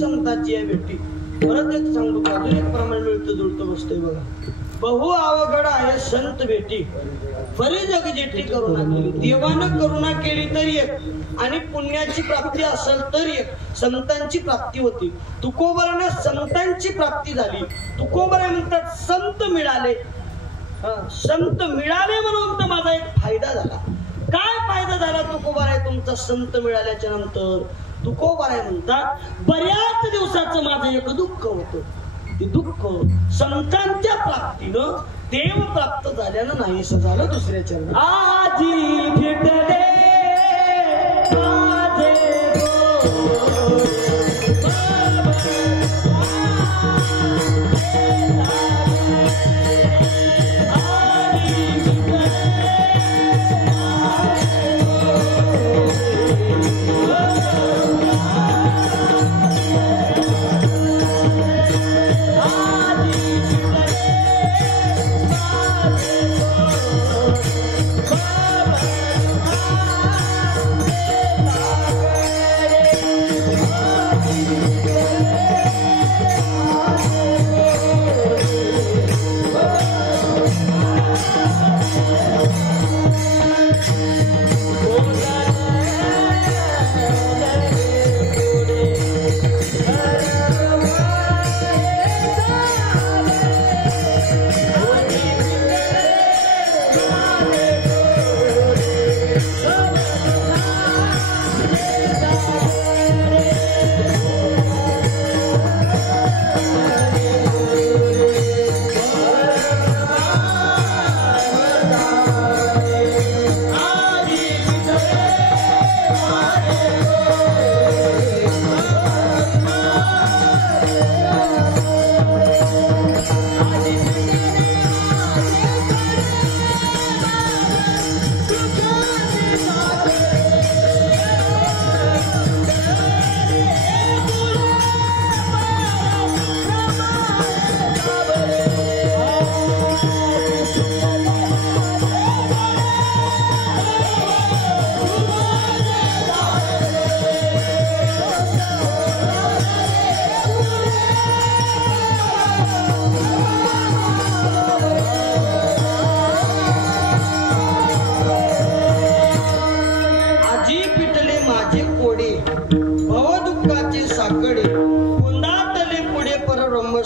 संतांची आहे भेटी. परत एक सांगतो, अजून एक प्रमाण मिळतं जुळतं बसतोय बघा. बहु अवघड आहे संत भेटी, बरी जगजेटी करुणा केली. देवानं करुणा केली तरी एक, आणि पुण्याची प्राप्ती असेल तर एक. संतांची प्राप्ती होती. तुकोबराने संतांची प्राप्ती झाली. तुकोबरा म्हणतात संत मिळाले. संत मिळाले म्हणून तर माझा एक फायदा झाला. काय फायदा झाला तुकोबरा तुमचा संत मिळाल्याच्या नंतर? तुकोबाराय म्हणतात बऱ्याच दिवसाचं माझं एक दुःख होतं. ते दुःख संतांच्या प्राप्तीनं देव प्राप्त झाल्यानं नाहीसं झालं. दुसऱ्याच्या आजी भेटले माझे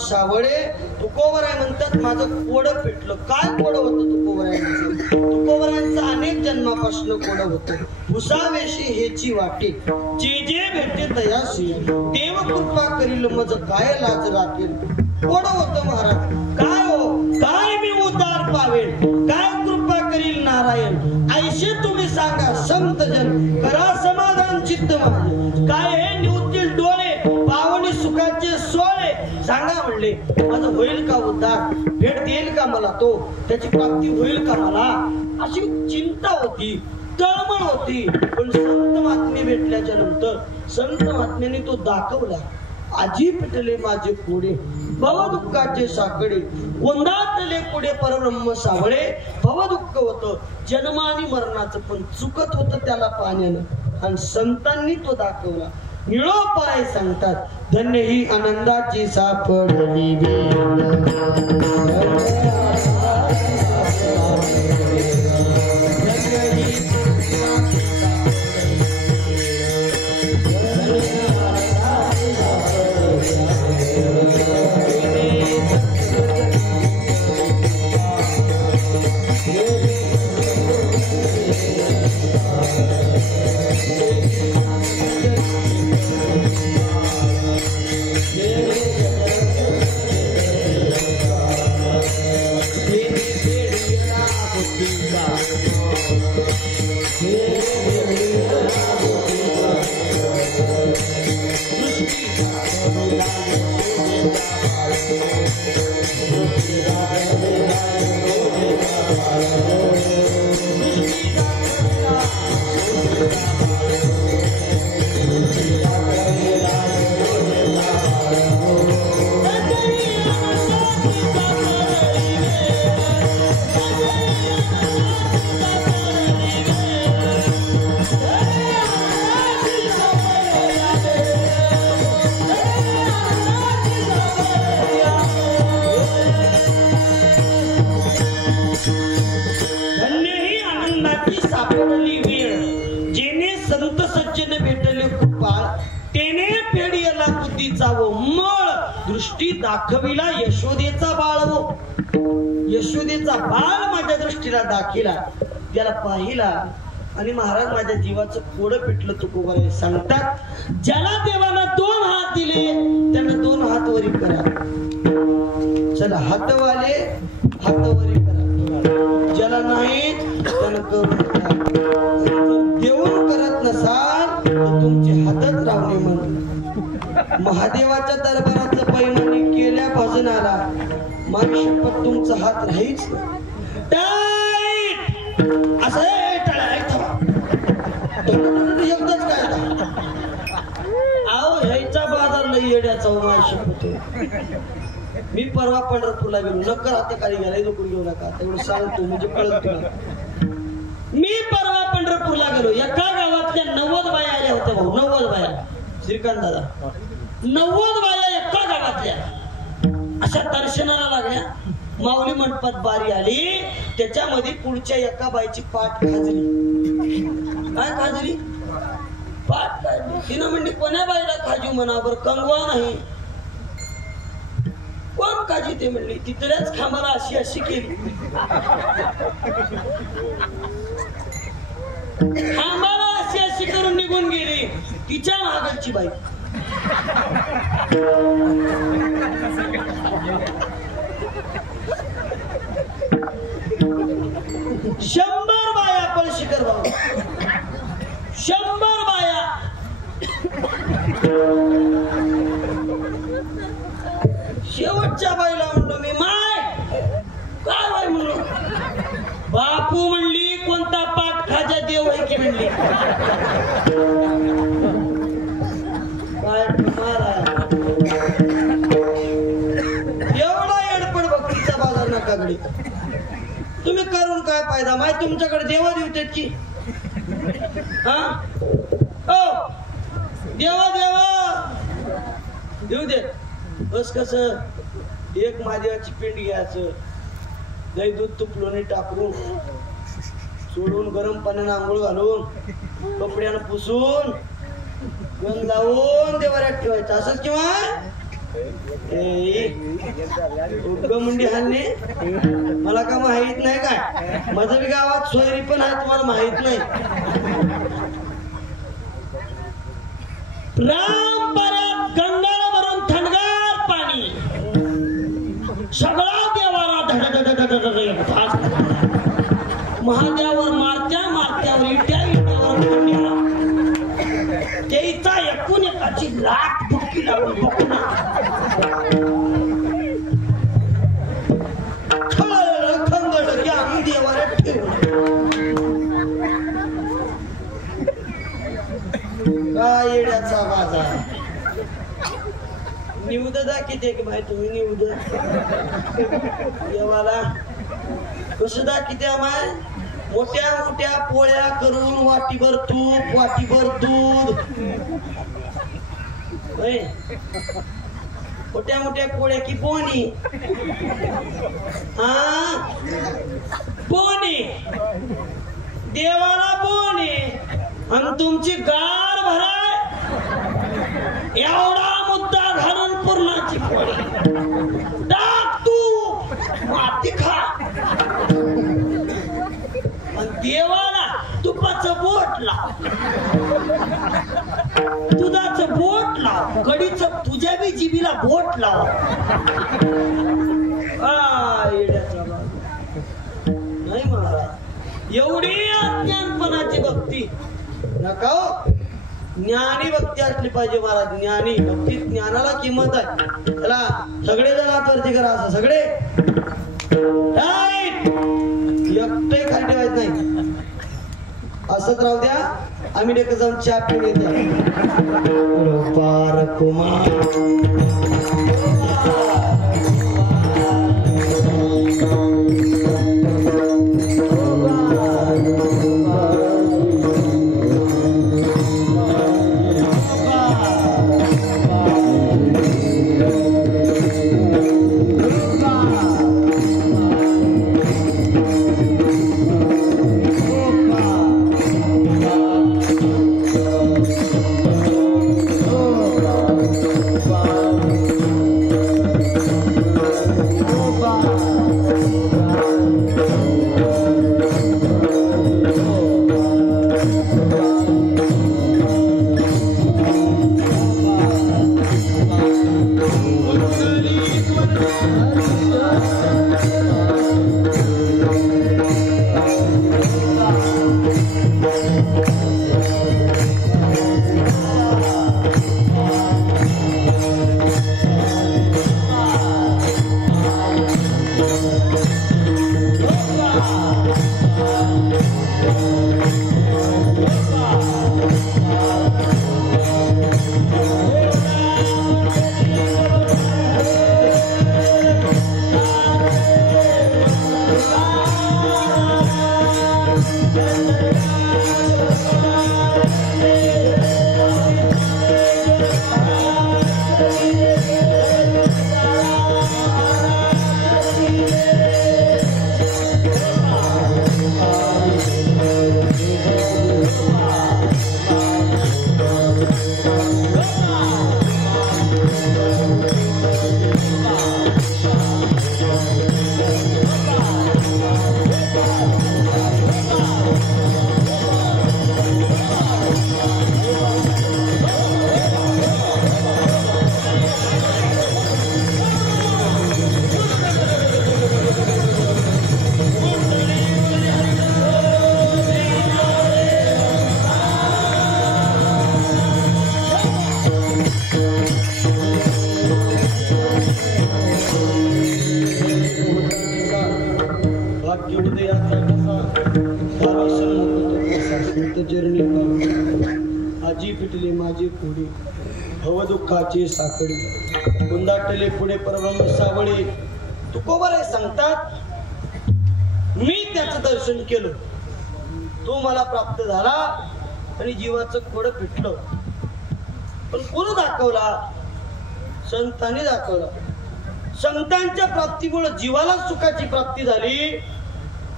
सावळे तुकोबराय म्हणतात माझं कोडं पेटलं. काय कोडं होतं तुकोबरायांचं? तुकोबरायांचं अनेक जन्मापासून कोडं होतं. भुसावेशी हेची वाटे जे जे भेटते तयाशी देव कृपा करील मज काय लाज राखेल. कोडं होतं महाराज. काय हो काय मी उद्धार पावेल, काय कृपा करील नारायण. ऐशे तुम्ही सांगा संत जन करा समाधान चित्त माझे. काय हे निवतील डोळे पावनी सुखाचे सोळे. सांगा म्हणले माझं होईल का उद्धार, भेट देईल का मला तो, त्याची प्राप्ती होईल का मला. अशी चिंता होती, तळमळ होती. पण संत महात्मे भेटल्याच्या नंतर संत महात्म्याने तो दाखवला. आजी पेटले माझे पुढे भवदुःखाचे साकडे, गोंधाटले पुढे परब्रह्म सावळे. भवदुःख होतं जन्म आणि मरणाचं, पण चुकत होतं त्याला पाण्यानं, आणि संतांनी तो दाखवला. निळोपाय सांगतात धन्य ही आनंदाची सापडली दृष्टी दाखविला यशोदेचा बाळ. हो यशोदेचा बाळ माझ्या दृष्टीला दाखिला, त्याला पाहिला आणि महाराज माझ्या जीवाचं कोडं पेटलं. तुकोबाराय सांगतात ज्याला देवाला 2 हात दिले त्यांना 2 हात वरी करा. चला हातवाले हातवरी करा, ज्याला नाही त्याला करू नका. देऊन करत नसाल तर तुमचे हातच रावणे म्हणून. महादेवाच्या दरबाराचं पैमानी केल्या भजनाला माझी शपथ तुमचा हात राहीच. असं एकदाच काय अहो ह्याचा बाजार लई येड्याचा. माझी शपथ मी परवा पंढरपूरला गेलो. नक्कर आता काही गेला नको घेऊ नका तेवढं सांगतो म्हणजे कळत तुला. मी परवा पंढरपूरला गेलो. एका गावातल्या 90 बाया आल्या होत्या भाऊ. 90 बाया. श्रीकांत दादा 90 बाया एका गावातल्या अशा दर्शनाला लागल्या. माऊली मंडपात बारी आली, त्याच्यामध्ये पुढच्या एका बाईची पाठ खाजली. काय खाजली? पाठ काढली. तिनं म्हणली कोण्या बाईला खाजू म्हणा बरं, कंगवा नाही. कोण काजी ते म्हणली तिथल्याच खांबाला अशी अशी केली खांबाला अशी अशी करून निघून गेली तिच्या महागडची बाई 100 बाया पळशीकर भाऊ 100 बाया शेवटच्या बाईला म्हणलो मी माय काय बाई म्हणलो बापू म्हणली कोणता पाठ खाजा देव आहे की म्हणली काय एवढा एडपड भक्तीचा बाजार नकाकडे तुम्ही करून काय फायदा माय तुमच्याकडे देवा देवतेत की हा ओ देवा देवा देऊ दे बस कस एक महादेवाची पिंड घ्यायचं दही दूध तूप लोणी टाकून सोडून गरम पाण्याने आंघोळ घालून कपड्यानं पुसून गंध लावून देवाऱ्यात ठेवायचं असंच किंवा मुंडी हाणणे मला का माहित नाही काय माझं बी गावात सोयरी पण आहे तुम्हाला माहित नाही राम परत गंगाला भरून थंडगार पाणी सगळा देवाला महादेवावर मारत्यावर इट्यावर त्याचा एकूण एकाची लाख बुक्की लावून खंगड घ्या देवाला काय येड्याचा बाजार निवद दाखवते की भाई तुम्ही निवद देवाला कसं दाखवते माय मोठ्या मोठ्या पोळ्या करून वाटीभर तूप वाटीभर दूध मोठ्या मोठ्या पोळ्या की पोणी हा पोणी देवाला पोणी आणि तुमची गार भराय एवढा मुद्दा घालून पूर्णाची पोळी टाक तू माती खा देवाला तुपाचं बोट लाव दुधाचं बोट लाव कडीचं तुझ्या बी जिबीला बोट लाव नाही महाराज एवढी अज्ञानपणाची भक्ती नका ज्ञानी भक्ती असली पाहिजे महाराज ज्ञानी भक्ती ज्ञानाला किंमत आहे त्याला सगळेजण आत्महत्या करा असं सगळे एकटे खाली ठेवायचं नाही असंच राहू द्या आम्ही लेकर जाऊन चहा पिऊन येतो पार कुमार संत चरणी पावली आजी पिटले माझे पुढे भवदुःखाचे साखळी गुंदाटले पुढे परब्रह्म सावळे तुकोबाराय सांगतात मी त्याचं दर्शन केलं तो मला प्राप्त झाला आणि जीवाचं खोड पिटलं पण कोण दाखवला संतांनी दाखवला संतांच्या प्राप्तीमुळे जीवाला सुखाची प्राप्ती झाली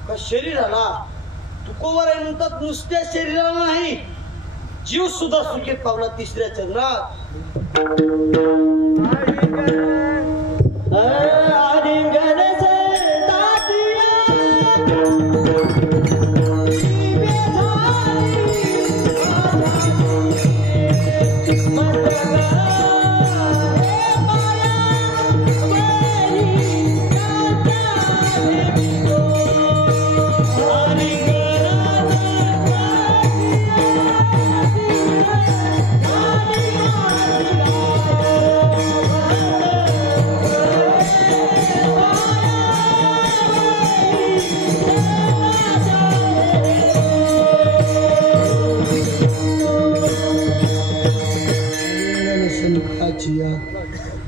का शरीराला तुकोबाराय म्हणतात नुसत्या शरीराला नाही जीव सुद्धा सुखी पावला तिसऱ्या चरणात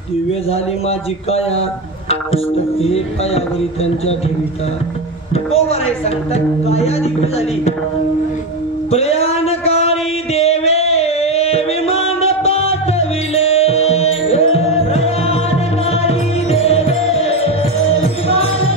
दिव्य झाली माझी काया पुस्तक हे पायावरी त्यांच्या ठेविता तुकोबाराय सांगतात काया दिव्य झाली प्रयाणकारी देवे विमान पाठविले प्रयाणकारी देवे विमान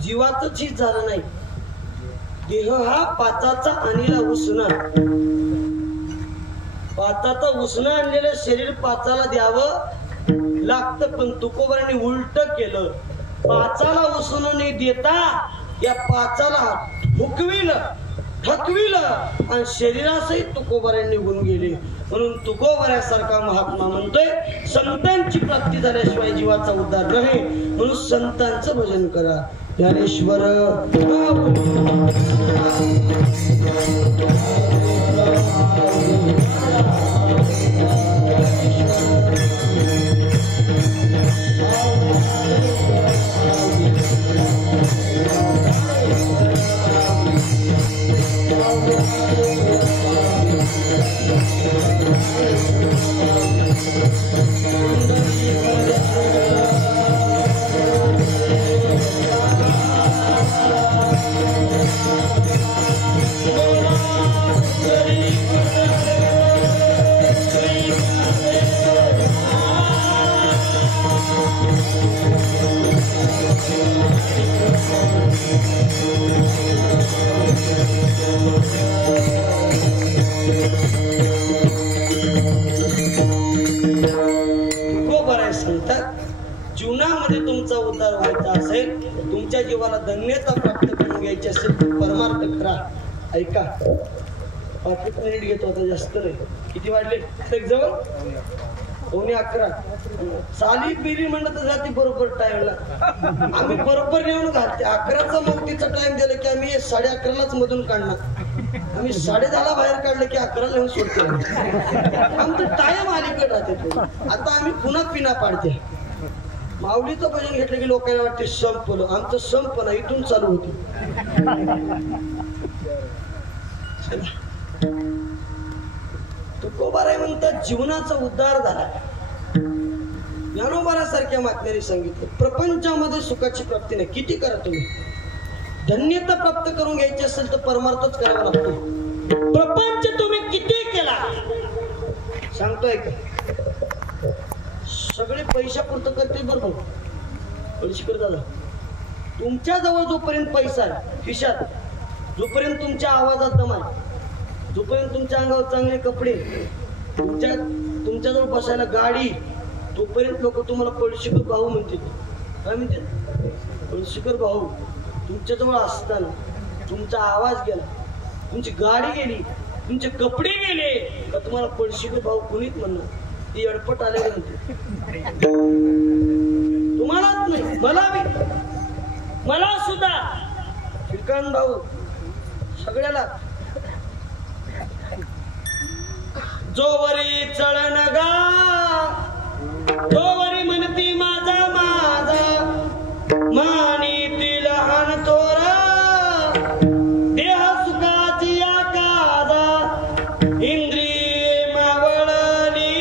जीवाचं चीज झालं नाही देह हा पाचाचा आणीला उसना पाचाचा उसना आणलेलं शरीर पाचाला द्यावं लागतं पण तुकोबारांनी उलट केलं पाचाला उसना नाही देता या पाचाला हुकविलं थकविलं आणि शरीरासहित तुकोबारांनी निघून गेले म्हणून तुकोबाऱ्यासारखा महात्मा म्हणतोय संतांची प्राप्ती झाल्याशिवाय जीवाचा उद्धार नाही म्हणून संतांचं भजन करा ज्ञानेश्वर तुमच्या जीवाला धन्यता प्राप्त करून घ्यायची असेल तर परमार्थ करा. ऐका, 5 मिनिट घेतो आता, जास्त नाही. किती वाजले? एक जवळ 11:15. साली बिरी म्हणलं तर जाते बरोबर टाइमला. आम्ही बरोबर नेऊन घालते. 11चा मग तिचा टाइम दिला की आम्ही 11:30लाच मधून काढणार. आम्ही 10:30ला बाहेर काढलं की 11ला येऊन सोडतो. आमचं टाइम अलीकडे राहते. आता आम्ही पुन्हा पिना पाडते. माऊलीचं भजन घेतलं की लोकांना वाटते संपलं. आमचं संपलं इथून चालू होती. तुकोबाराय म्हणतात जीवनाचा उद्धार झाला. ज्ञानोबारासारख्या महात्म्याने सांगितलं प्रपंचामध्ये सुखाची प्राप्ती नाही. किती करा तुम्ही, धन्यता प्राप्त करून घ्यायची असेल तर परमार्थच करावा लागतो. प्रपंच तुम्ही किती केला सांगतोय का? सगळे पैशापुरतं करते बरोबर. पैसे दादा, तुमच्या जवळ जोपर्यंत पैसा आहे खिशात, जोपर्यंत तुमच्या आवाजात दम आहे, जोपर्यंत तुमच्या अंगावर चांगले कपडे, तुमच्याजवळ बसायला गाडी, तोपर्यंत लोक तुम्हाला पळशीकर भाऊ म्हणतील. काय म्हणते? पळशीकर भाऊ. तुमच्याजवळ असताना तुमचा आवाज गेला, तुमची गाडी गेली, तुमचे कपडे गेले का तुम्हाला पळशीकर भाऊ कोणीच म्हणणार. ती अडपट आलेली म्हणते. तुम्हालाच नाही, मला सुद्धा श्रीकांत भाऊ, सगळ्याला. जोवरी चळण गा तोवरी म्हणती माझा माझा, मानिती लहान थोरा, देह सुखाची या कादा, इंद्रिये मावळली,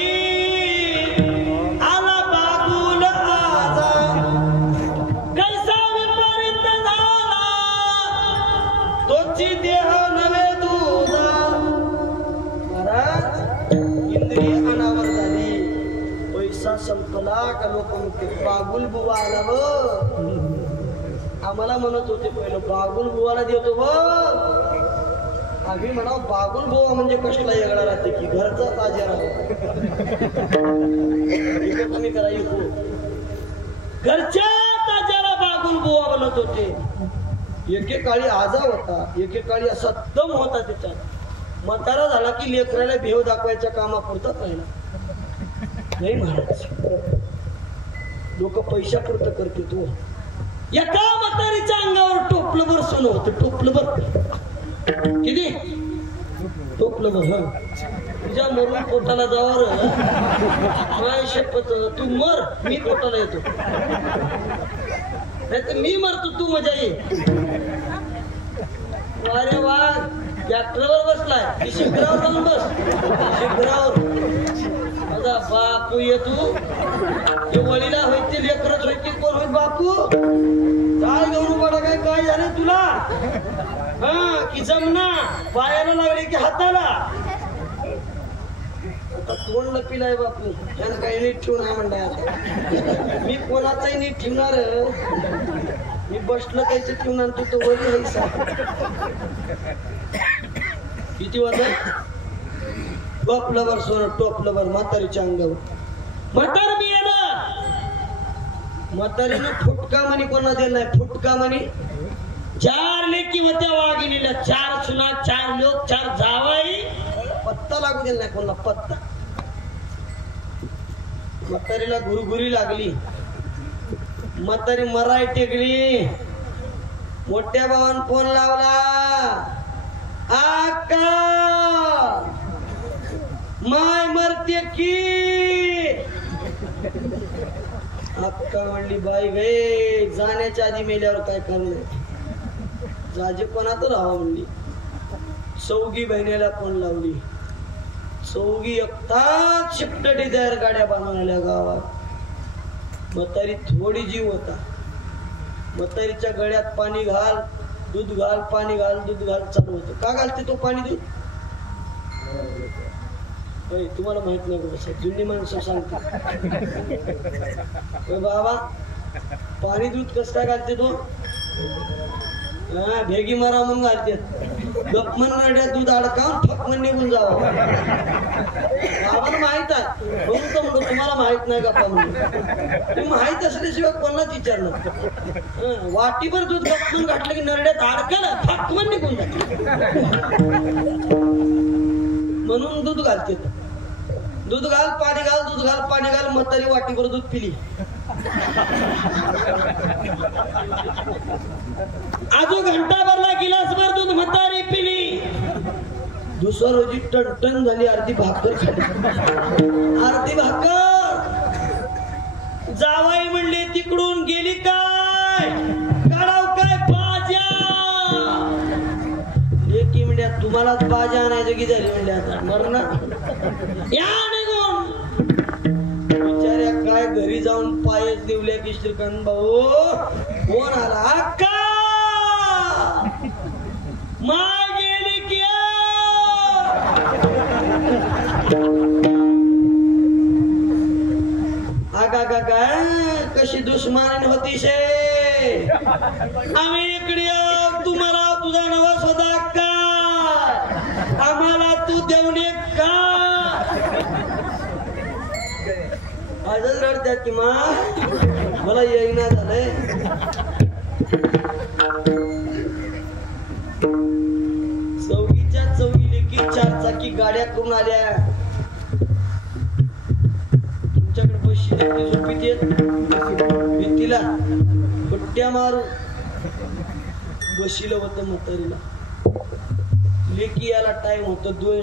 आला बागुल आजा, कैसा विपरीत झाला तोची देह नवे दुधा. महाराज, इंद्रिय अनावर झाली, पैसा संपला का लोक म्हणते बागुल बुवा आला व. आम्हाला म्हणत होते पहिलं बागुल बुवाला देतो व. आम्ही म्हणाव बागुल बुवा म्हणजे कसला वेगळा राहते की घरचा ताजा राहतो. तुम्ही करा इको घरच्या ताज्याला बागुल बुवा म्हणत होते. एकेकाळी आजा होता, एकेकाळी असा दम होता त्याच्यात. म्हातारा झाला की लेकराला भेव दाखवायच्या कामापुरता राहिला नाही. महाराज, लोक पैशापुरतं करते. तो एका म्हातारीच्या अंगावर टोपलभर सोनं होतं. टोपलभर किती? टोपलभर. तुझ्या मरून पोटाला जावर काय शपथ, तू मर, मी पोटाला येतो. नाही तर मी मरतो, तू मजा ये. अरे वा, ट्रॅक्टरवर बसलाय, शिखरावर जाऊन बस. शिखरावर माझा बापू ये. तू हे वडीला होईल, लेकरच होईल, कोण होईल बापू? काय घेऊन बडा, काय झालं तुला? हा की जमना पायाला लागले की हाताला. आता कोण लपिलाय बापू? त्यानं काही नीट ठेवून आहे म्हणणार. मी कोणाचाही नीट ठेवणार. मी बसलं त्याचं ठेवून तू तो वरी किती वाजता? टोपलवर सोनं, टोपलवर म्हातारीच्या अंगावर. म्हातार मी म्हातारीनं फुटका म्हणी कोणा दिला नाही. फुटका म्हणी 4 लेकी होत्या वाघिणीला, 4 सुना, 4 लोक, 4 जावाई. पत्ता लागू दिला नाही कोणाला, पत्ता. म्हातारीला गुरुगुरी लागली. म्हातारी मराय टेकली. मोठ्या भावान फोन लावला. आका माय मरते की. अक्का म्हणली बाई गे, जाण्याच्या आधी मेल्यावर काय करणार, जाजे कोणात राहा म्हणली. चौघी बहिणीला फोन लावली. चौघी एकटाच शिफ्ट डिझायर गाड्या बांधून आल्या गावात. म्हातारी थोडी जीव होता. म्हातारीच्या गळ्यात पाणी घाल, दूध घाल, पाणी घाल, दूध घाल चालू होतं. का घालते तो पाणी दूध? तुम्हाला माहित नाही का? जुनी माणसं सांगते बाबा पाणी दूध कसं काय घालते तो? हा भेगी मारा म्हणून घालते गपमन नड्या दूध अडकावून फकमन निघून जावं आम्हाला माहित आहे म्हणून तर म्हणतो तुम्हाला माहित नाही गप्पा म्हणून तुम्ही माहित असल्याशिवाय कोणाच विचारलं वाटीभर दूध गपमन घातलं की नरड्यात अडकलं फकमन निघून जाते म्हणून दूध घालते दूध घाल पाणी घाल दूध घाल पाणी घाल म्हातारी वाटीभर दूध पिली आजू घंटा भरला गिलासभर दूध म्हातारी पिली दुसऱ्या रोजी टणटण झाली अर्धी भाकर खाली अर्धी भाकर जावाई म्हणले तिकडून गेली काय काढाव काय भाज्या लेकी म्हणजे तुम्हालाच भाज्या आणायचं की झाली म्हणजे आता मरण या निघून बिचाऱ्या काय घरी जाऊन पायच देवल्या की श्रीकांत भाऊ कोण आला अक्का माय गेली की आगा का काय कशी दुश्मनी होती शे आम्ही इकडे तुम्हाला तुझा नवस होता अक्का आम्हाला तू देऊन का आजच रडत्यात की मा मला येईना झालंय चौकीच्या चौकी लेकी 4 चाकी गाड्या करून आल्या तुमच्याकडे बशी झोपीत येत भीतीला बुट्ट्या मारू बशीला होतं म्हातारीला लेकी याला टाइम होतं 200